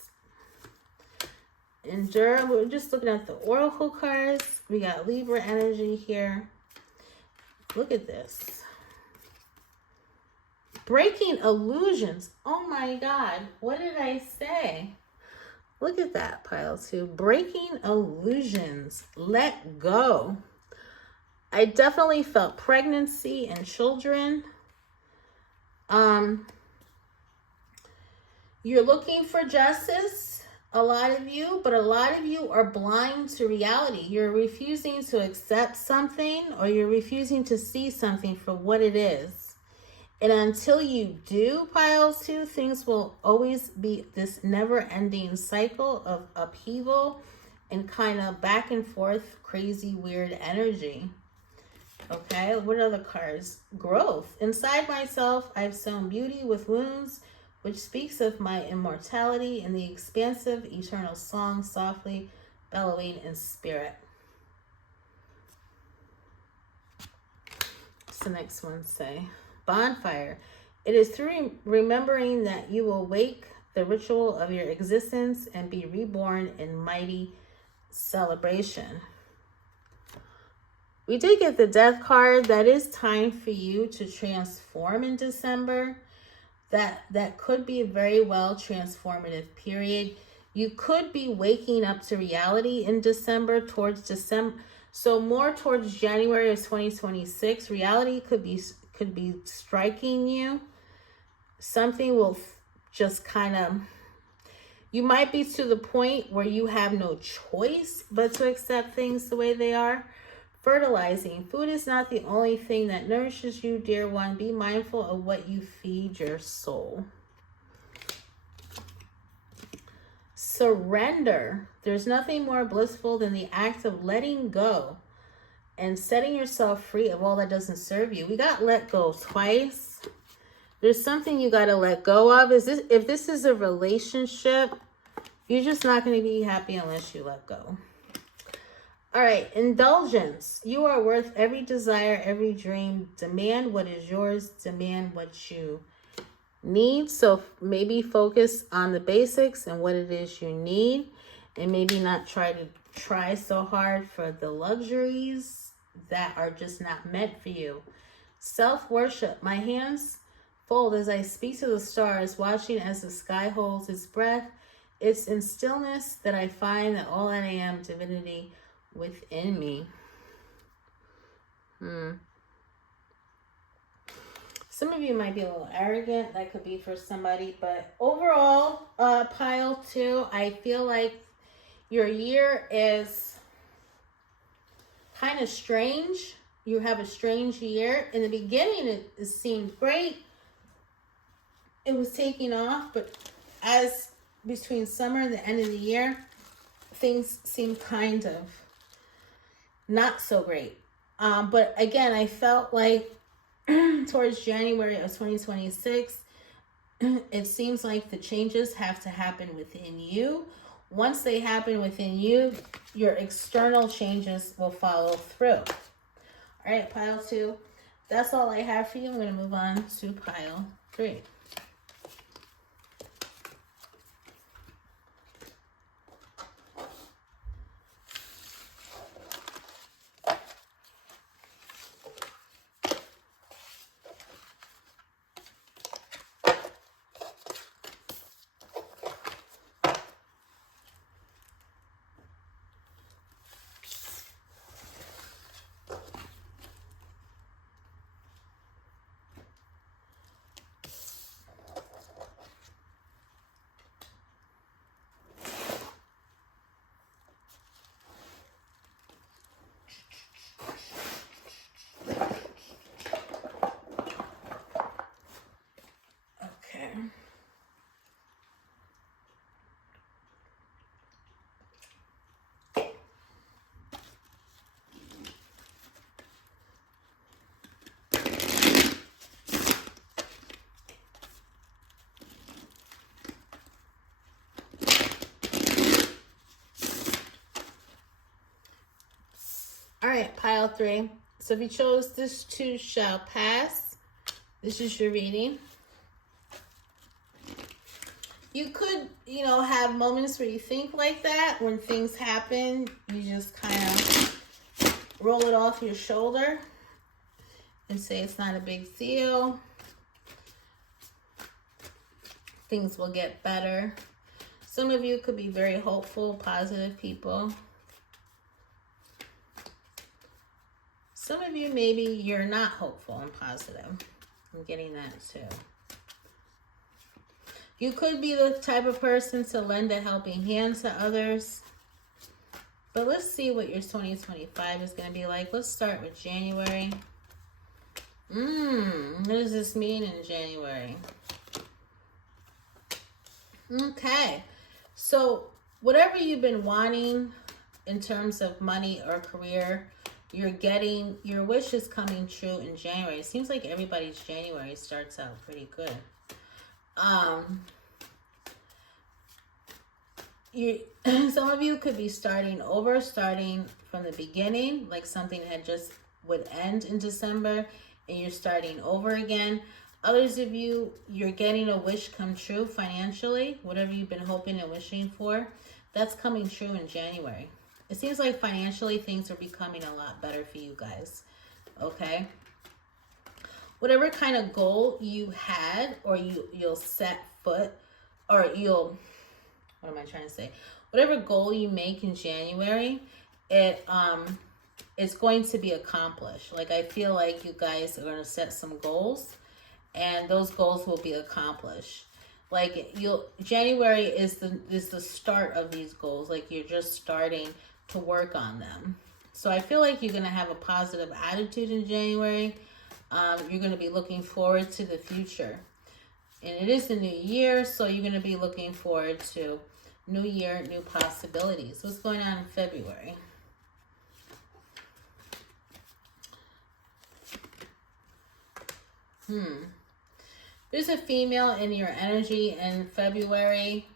Endure, we're just looking at the oracle cards. We got Libra energy here. Look at this. Breaking illusions. Oh my God. What did I say? Look at that, pile 2. Breaking illusions. Let go. I definitely felt pregnancy and children. You're looking for justice, a lot of you, but a lot of you are blind to reality. You're refusing to accept something, or you're refusing to see something for what it is. And until you do, pile 2, things will always be this never-ending cycle of upheaval and kind of back and forth, crazy, weird energy. Okay, what are the cards? Growth. Inside myself, I've sown beauty with wounds, which speaks of my immortality and the expansive, eternal song, softly bellowing in spirit. What's the next one say? Bonfire. It is through remembering that you will wake the ritual of your existence and be reborn in mighty celebration. We did get the Death card. That is time for you to transform in December. That could be a very well transformative period. You could be waking up to reality in December, towards December. So more towards January of 2026, reality could be striking you. Something will just kind of, You might be to the point where you have no choice but to accept things the way they are. Fertilizing. Food is not the only thing that nourishes you, dear one. Be mindful of what you feed your soul. Surrender. There's nothing more blissful than the act of letting go and setting yourself free of all that doesn't serve you. We got let go twice. There's something you got to let go of. If this is a relationship, you're just not going to be happy unless you let go. All right, indulgence. You are worth every desire, every dream. Demand what is yours. Demand what you need. So maybe focus on the basics and what it is you need, and maybe not try so hard for the luxuries that are just not meant for you. Self-worship. My hands fold as I speak to the stars, watching as the sky holds its breath. It's in stillness that I find that all that I am, divinity within me. Some of you might be a little arrogant. That could be for somebody. But overall, pile 2, I feel like your year is kind of strange. You have a strange year. In the beginning, it seemed great. It was taking off. But as between summer and the end of the year, things seem kind of not so great. But again, I felt like towards January of 2026, it seems like the changes have to happen within you. Once they happen within you, your external changes will follow through. All right, pile 2. That's all I have for you. I'm going to move on to pile 3. All right, pile 3. So if you chose this too shall pass, this is your reading. You could, have moments where you think like that. When things happen, you just kind of roll it off your shoulder and say it's not a big deal. Things will get better. Some of you could be very hopeful, positive people. Some of you, maybe you're not hopeful and positive. I'm getting that too. You could be the type of person to lend a helping hand to others. But let's see what your 2025 is going to be like. Let's start with January. What does this mean in January? Okay. So whatever you've been wanting in terms of money or career, you're getting, your wish is coming true in January. It seems like everybody's January starts out pretty good. Some of you could be starting over, starting from the beginning, like something had just would end in December and you're starting over again. Others of you, you're getting a wish come true financially, whatever you've been hoping and wishing for, that's coming true in January. It seems like financially things are becoming a lot better for you guys, okay? Whatever kind of goal you had, or you'll set foot, or what am I trying to say? Whatever goal you make in January, it's going to be accomplished. Like, I feel like you guys are going to set some goals, and those goals will be accomplished. Like January is the start of these goals. Like you're just starting to work on them. So I feel like you're gonna have a positive attitude in January. You're gonna be looking forward to the future, and it is the new year, so you're gonna be looking forward to new year, new possibilities. What's going on in February? There's a female in your energy in February.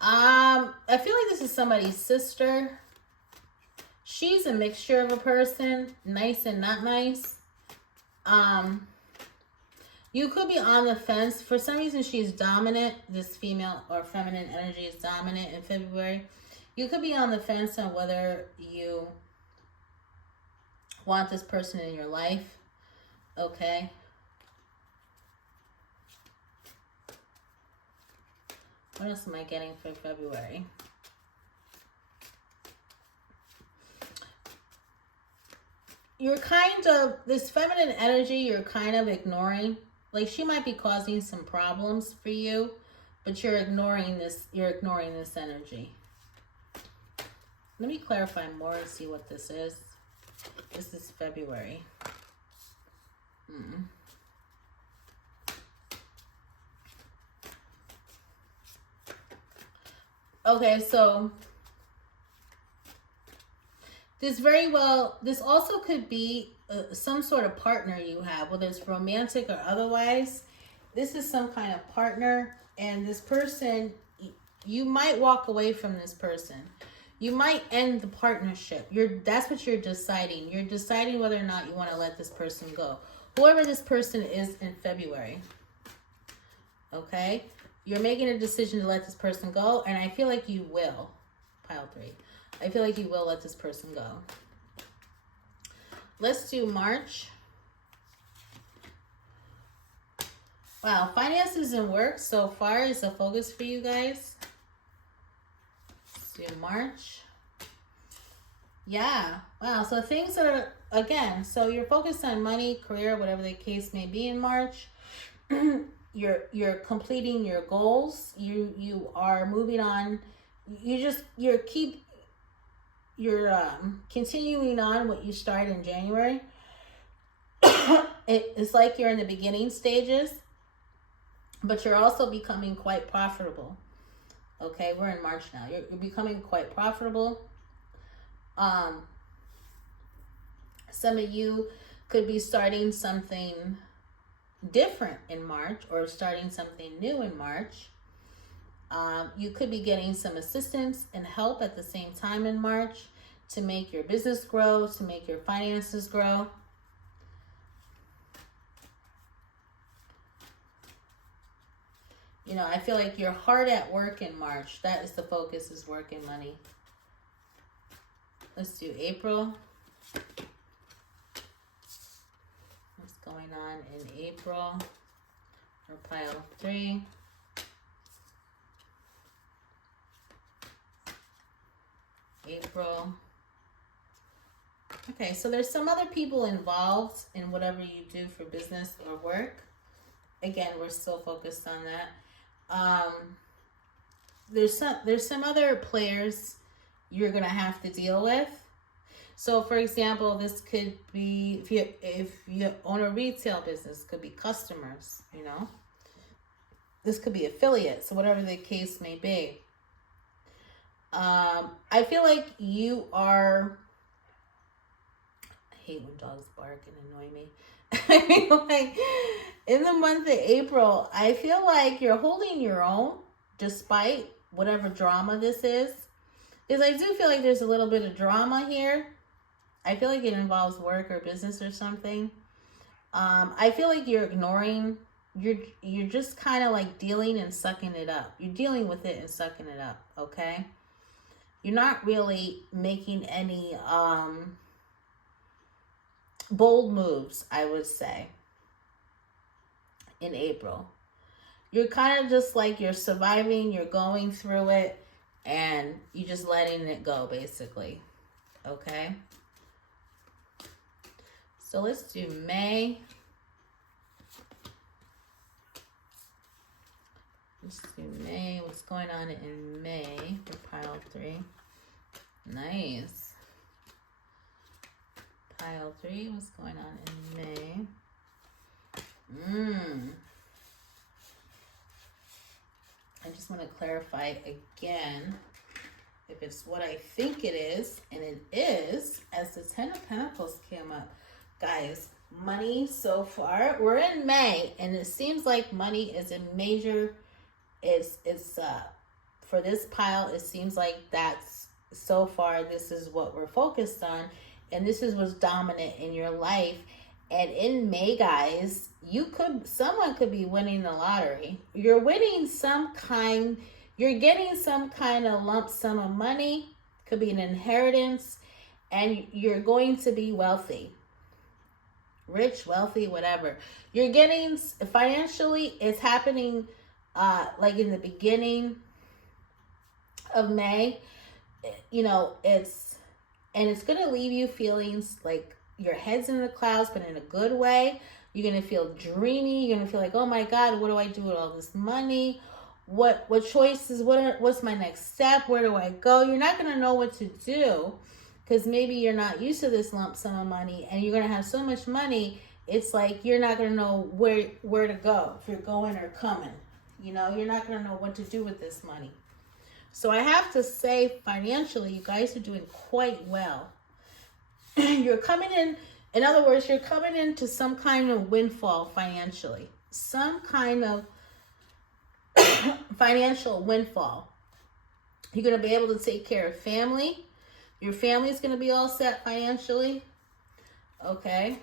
I feel like this is somebody's sister. She's a mixture of a person, nice and not nice. You could be on the fence. For some reason, she's dominant. This female or feminine energy is dominant in February. You could be on the fence on whether you want this person in your life. Okay. What else am I getting for February? You're kind of, this feminine energy, you're kind of ignoring. Like she might be causing some problems for you, but you're ignoring this energy. Let me clarify more and see what this is. This is February. Okay, so this also could be some sort of partner you have, whether it's romantic or otherwise. This is some kind of partner, and this person, you might walk away from this person. You might end the partnership. That's what you're deciding. You're deciding whether or not you want to let this person go. Whoever this person is in February. Okay? You're making a decision to let this person go, and I feel like you will. Pile 3. I feel like you will let this person go. Let's do March. Wow, finances and work so far is a focus for you guys. Let's do March. Yeah, wow, so things are, again, so you're focused on money, career, whatever the case may be in March. You're completing your goals. You are moving on. You're continuing on what you started in January. It's like you're in the beginning stages, but you're also becoming quite profitable. Okay, we're in March now. You're becoming quite profitable. Some of you could be starting something different in March or starting something new in March. You could be getting some assistance and help at the same time in March to make your business grow, to make your finances grow. You know, I feel like you're hard at work in March. That is the focus, is work and money. Let's do April. What's going on in April? For pile 3. April. Okay, so there's some other people involved in whatever you do for business or work. Again, we're still focused on that. There's some other players you're gonna have to deal with. So, for example, this could be if you own a retail business, could be customers. You know, this could be affiliates, whatever the case may be. I feel like you are. I hate when dogs bark and annoy me. I mean, like in the month of April, I feel like you're holding your own despite whatever drama this is. Because I do feel like there's a little bit of drama here. I feel like it involves work or business or something. I feel like you're ignoring. You're just kind of like dealing and sucking it up. You're dealing with it and sucking it up. Okay. You're not really making any bold moves, I would say, in April. You're kind of just like you're surviving, you're going through it, and you're just letting it go, basically. Okay? So let's do May. Let's do May. What's going on in May for pile 3? Nice. Pile 3, what's going on in May? I just want to clarify again if it's what I think it is, and it is, as the Ten of Pentacles came up. Guys, money so far, we're in May, and it seems like money is a major, for this pile, it seems like that's, so far, this is what we're focused on, and this is what's dominant in your life. And in May, guys, someone could be winning the lottery. You're getting some kind of lump sum of money, could be an inheritance, and you're going to be wealthy. Rich, wealthy, whatever. You're getting, financially, it's happening like in the beginning of May. You know, it's going to leave you feeling like your head's in the clouds, but in a good way. You're going to feel dreamy. You're going to feel like, oh my God, what do I do with all this money? What choices, what's my next step? Where do I go? You're not going to know what to do because maybe you're not used to this lump sum of money, and you're going to have so much money. It's like you're not going to know where to go, if you're going or coming. You know, you're not going to know what to do with this money. So I have to say, financially, you guys are doing quite well. You're coming in other words, you're coming into some kind of windfall financially. Some kind of financial windfall. You're going to be able to take care of family. Your family's going to be all set financially. Okay.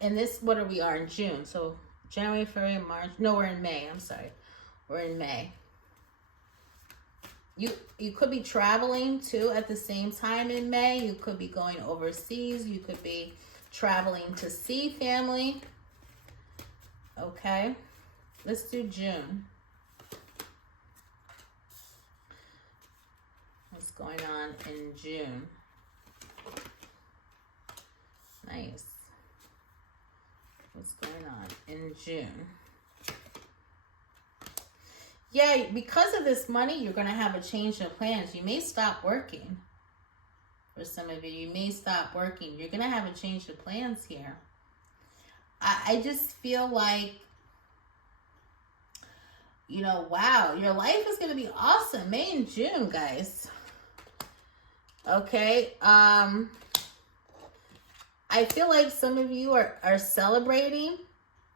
And this, what are we are in June? So January, February, March. No, we're in May. I'm sorry. We're in May. You could be traveling too at the same time in May. You could be going overseas. You could be traveling to see family. Okay. Let's do June. What's going on in June? Nice. What's going on in June? Yeah, because of this money, you're going to have a change in plans. You may stop working. For some of you may stop working. You're going to have a change of plans here. I just feel like, you know, wow, your life is going to be awesome. May and June, guys. Okay. I feel like some of you are celebrating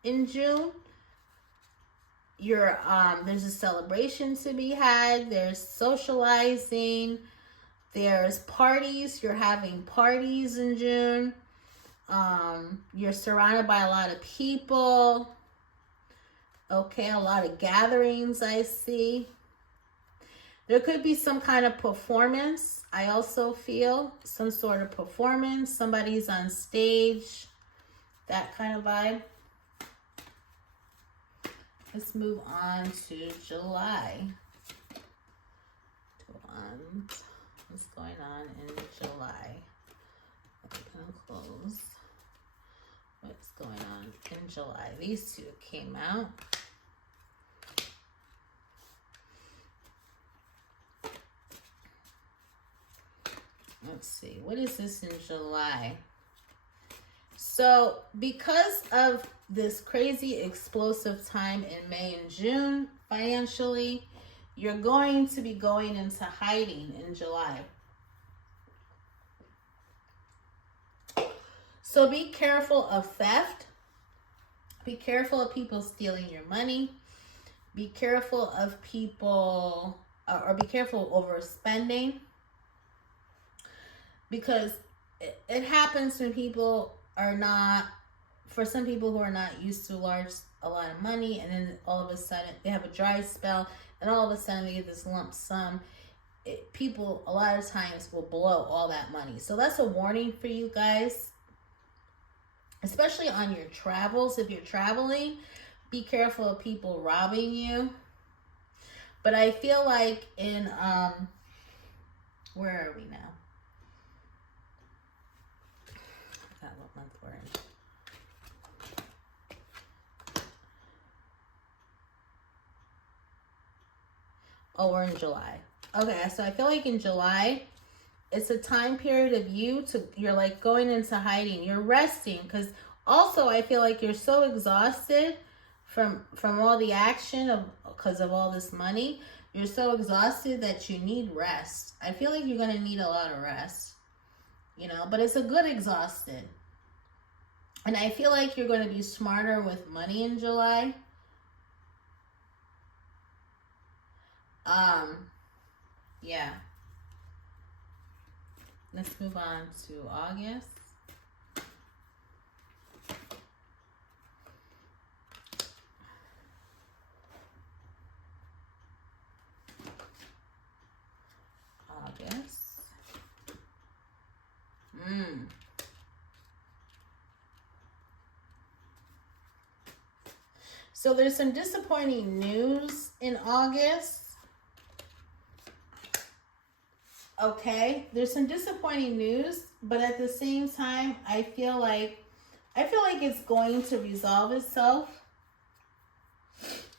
in June. There's a celebration to be had. There's socializing. There's parties. You're having parties in June. You're surrounded by a lot of people. Okay, a lot of gatherings I see. There could be some kind of performance. I also feel some sort of performance. Somebody's on stage. That kind of vibe. Let's move on to July. What's going on in July? Open and close. What's going on in July? These two came out. Let's see. What is this in July? So because of this crazy explosive time in May and June financially, you're going to be going into hiding in July. So be careful of theft. Be careful of people stealing your money. Be careful of people, or be careful overspending. Because it happens when people are not, for some people who are not used to a lot of money, and then all of a sudden they have a dry spell, and all of a sudden they get this lump sum. People a lot of times will blow all that money. So that's a warning for you guys, especially on your travels. If you're traveling, be careful of people robbing you. But I feel like in, where are we now? What month we're in. Oh, we're in July. Okay, so I feel like in July, it's a time period of you're like going into hiding. You're resting because also I feel like you're so exhausted from all the action of because of all this money. You're so exhausted that you need rest. I feel like you're going to need a lot of rest, but it's a good exhausted. And I feel like you're going to be smarter with money in July. Yeah. Let's move on to August. So there's some disappointing news in August. Okay, there's some disappointing news, but at the same time, I feel like it's going to resolve itself.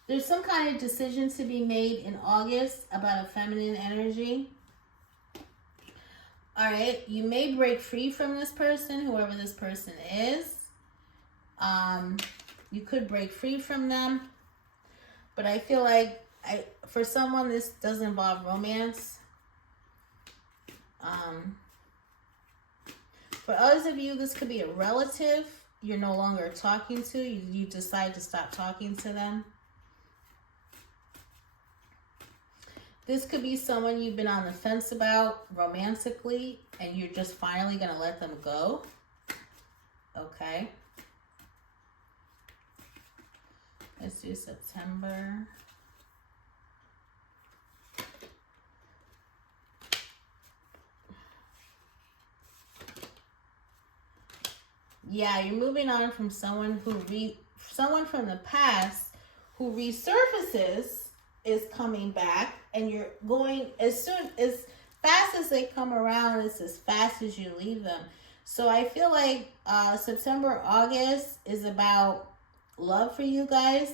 There's some kind of decision to be made in August about a feminine energy. All right, you may break free from this person, whoever this person is. You could break free from them, but I feel like for someone this does involve romance. For others of you, this could be a relative you're no longer talking to. You decide to stop talking to them. This could be someone you've been on the fence about romantically, and you're just finally going to let them go. Okay. Let's do September. Yeah, you're moving on from someone someone from the past who resurfaces is coming back, and you're going as fast as they come around, it's as fast as you leave them. So I feel like September, August is about love for you guys.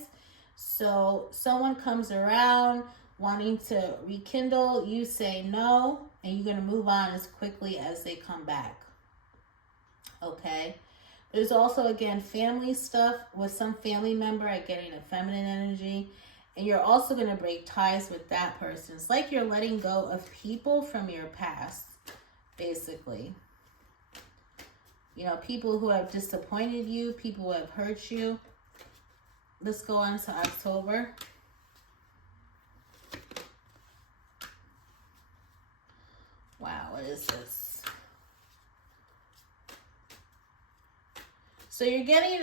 So someone comes around wanting to rekindle, you say no, and you're going to move on as quickly as they come back. Okay. There's also, again, family stuff with some family member getting a feminine energy. And you're also going to break ties with that person. It's like you're letting go of people from your past, basically. People who have disappointed you, people who have hurt you. Let's go on to October. Wow, what is this? So you're getting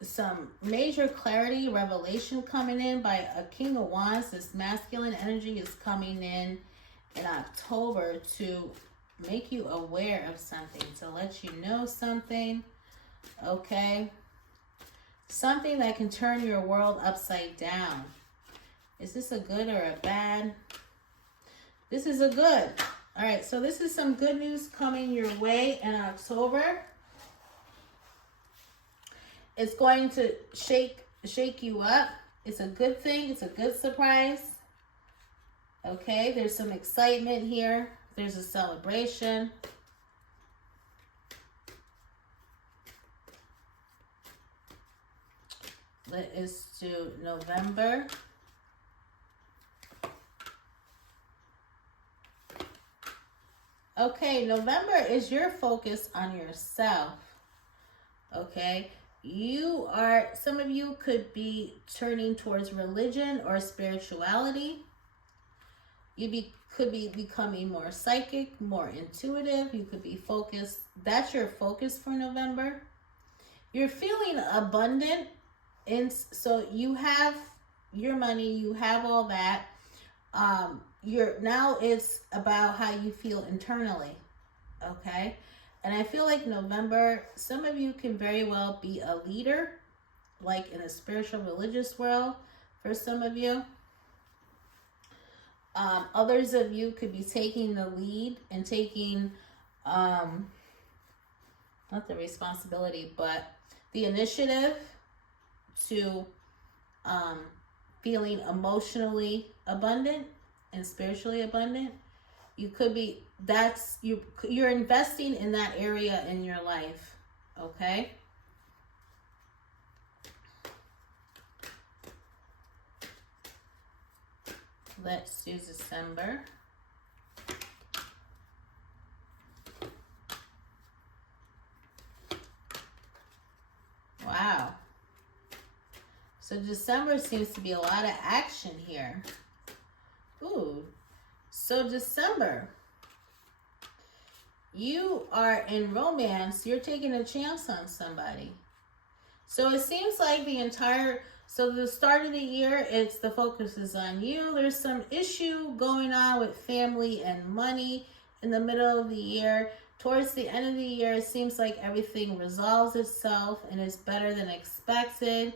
some major clarity, revelation coming in by a King of Wands. This masculine energy is coming in October to make you aware of something, to let you know something. Okay. Something that can turn your world upside down. Is this a good or a bad? This is a good. All right, so this is some good news coming your way in October. It's going to shake you up. It's a good thing. It's a good surprise. Okay, there's some excitement here. There's a celebration. Let's do November. Okay, November is your focus on yourself. Okay, some of you could be turning towards religion or spirituality. You could be becoming more psychic, more intuitive. You could be focused. That's your focus for November. You're feeling abundant. So you have your money, you have all that. Now it's about how you feel internally. Okay. And I feel like November, some of you can very well be a leader, like in a spiritual religious world for some of you. Others of you could be taking the lead and taking, not the responsibility, but the initiative to feeling emotionally abundant and spiritually abundant. You could be, you're investing in that area in your life, okay? Let's do December. Wow. So December seems to be a lot of action here. Ooh. So December, you are in romance. You're taking a chance on somebody. So it seems like the start of the year, the focus is on you. There's some issue going on with family and money in the middle of the year. Towards the end of the year, it seems like everything resolves itself and is better than expected.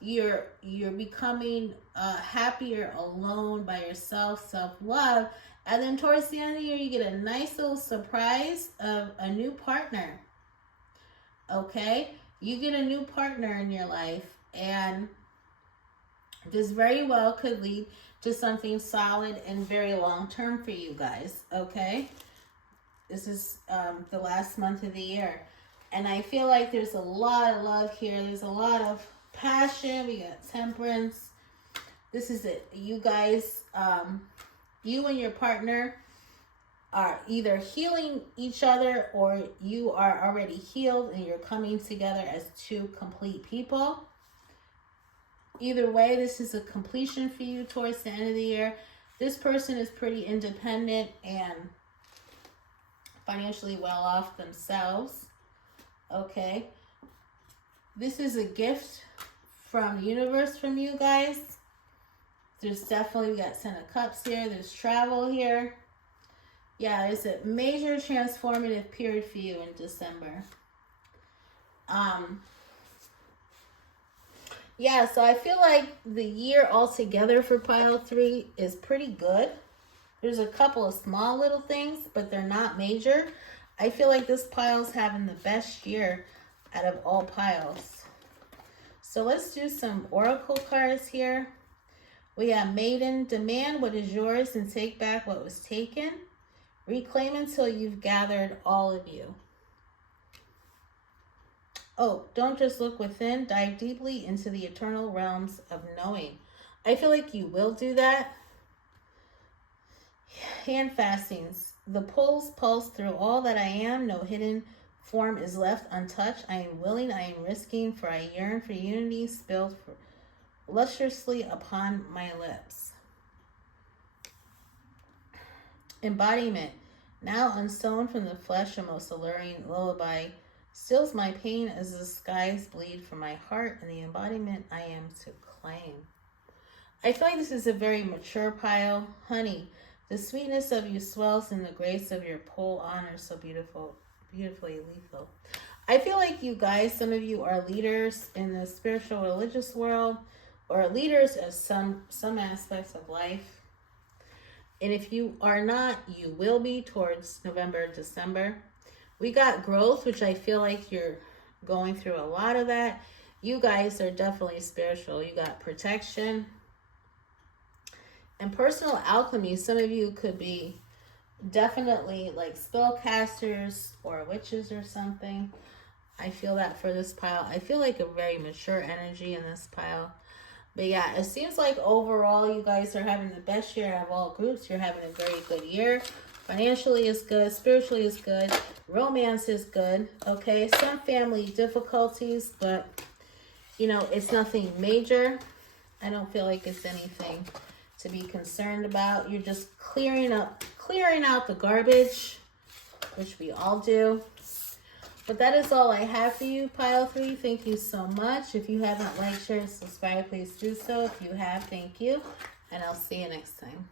You're becoming happier alone by yourself, self-love. And then towards the end of the year, you get a nice little surprise of a new partner. Okay? You get a new partner in your life, and this very well could lead to something solid and very long-term for you guys. Okay? This is the last month of the year. And I feel like there's a lot of love here. There's a lot of passion. We got temperance. This is it. You guys, you and your partner are either healing each other, or you are already healed and you're coming together as two complete people. Either way, this is a completion for you towards the end of the year. This person is pretty independent and financially well off themselves. Okay. This is a gift from the universe from you guys. There's definitely, we got Ten of Cups here. There's travel here. Yeah, it's a major transformative period for you in December. Yeah, so I feel like the year altogether for pile 3 is pretty good. There's a couple of small little things, but they're not major. I feel like this pile's having the best year out of all piles. So let's do some oracle cards here. We have Maiden. Demand what is yours and take back what was taken. Reclaim until you've gathered all of you. Oh, don't just look within. Dive deeply into the eternal realms of knowing. I feel like you will do that. Hand fastings. The pulse pulse through all that I am. No hidden form is left untouched. I am willing. I am risking. For I yearn for unity spilled lusciously upon my lips. Embodiment. Now unsewn from the flesh, a most alluring lullaby stills my pain as the skies bleed from my heart, and the embodiment I am to claim. I feel like this is a very mature pile. Honey, the sweetness of you swells in the grace of your pull honor so beautiful, beautifully lethal. I feel like you guys, some of you are leaders in the spiritual religious world, or leaders of some aspects of life. And if you are not, you will be towards November, December. We got growth, which I feel like you're going through a lot of that. You guys are definitely spiritual. You got protection. And personal alchemy. Some of you could be definitely like spellcasters or witches or something. I feel that for this pile. I feel like a very mature energy in this pile. But yeah, it seems like overall you guys are having the best year of all groups. You're having a very good year. Financially is good. Spiritually is good. Romance is good. Okay, some family difficulties, but you know, it's nothing major. I don't feel like it's anything to be concerned about. You're just clearing out the garbage, which we all do. But that is all I have for you, pile 3. Thank you so much. If you haven't liked, shared, subscribed, please do so. If you have, thank you. And I'll see you next time.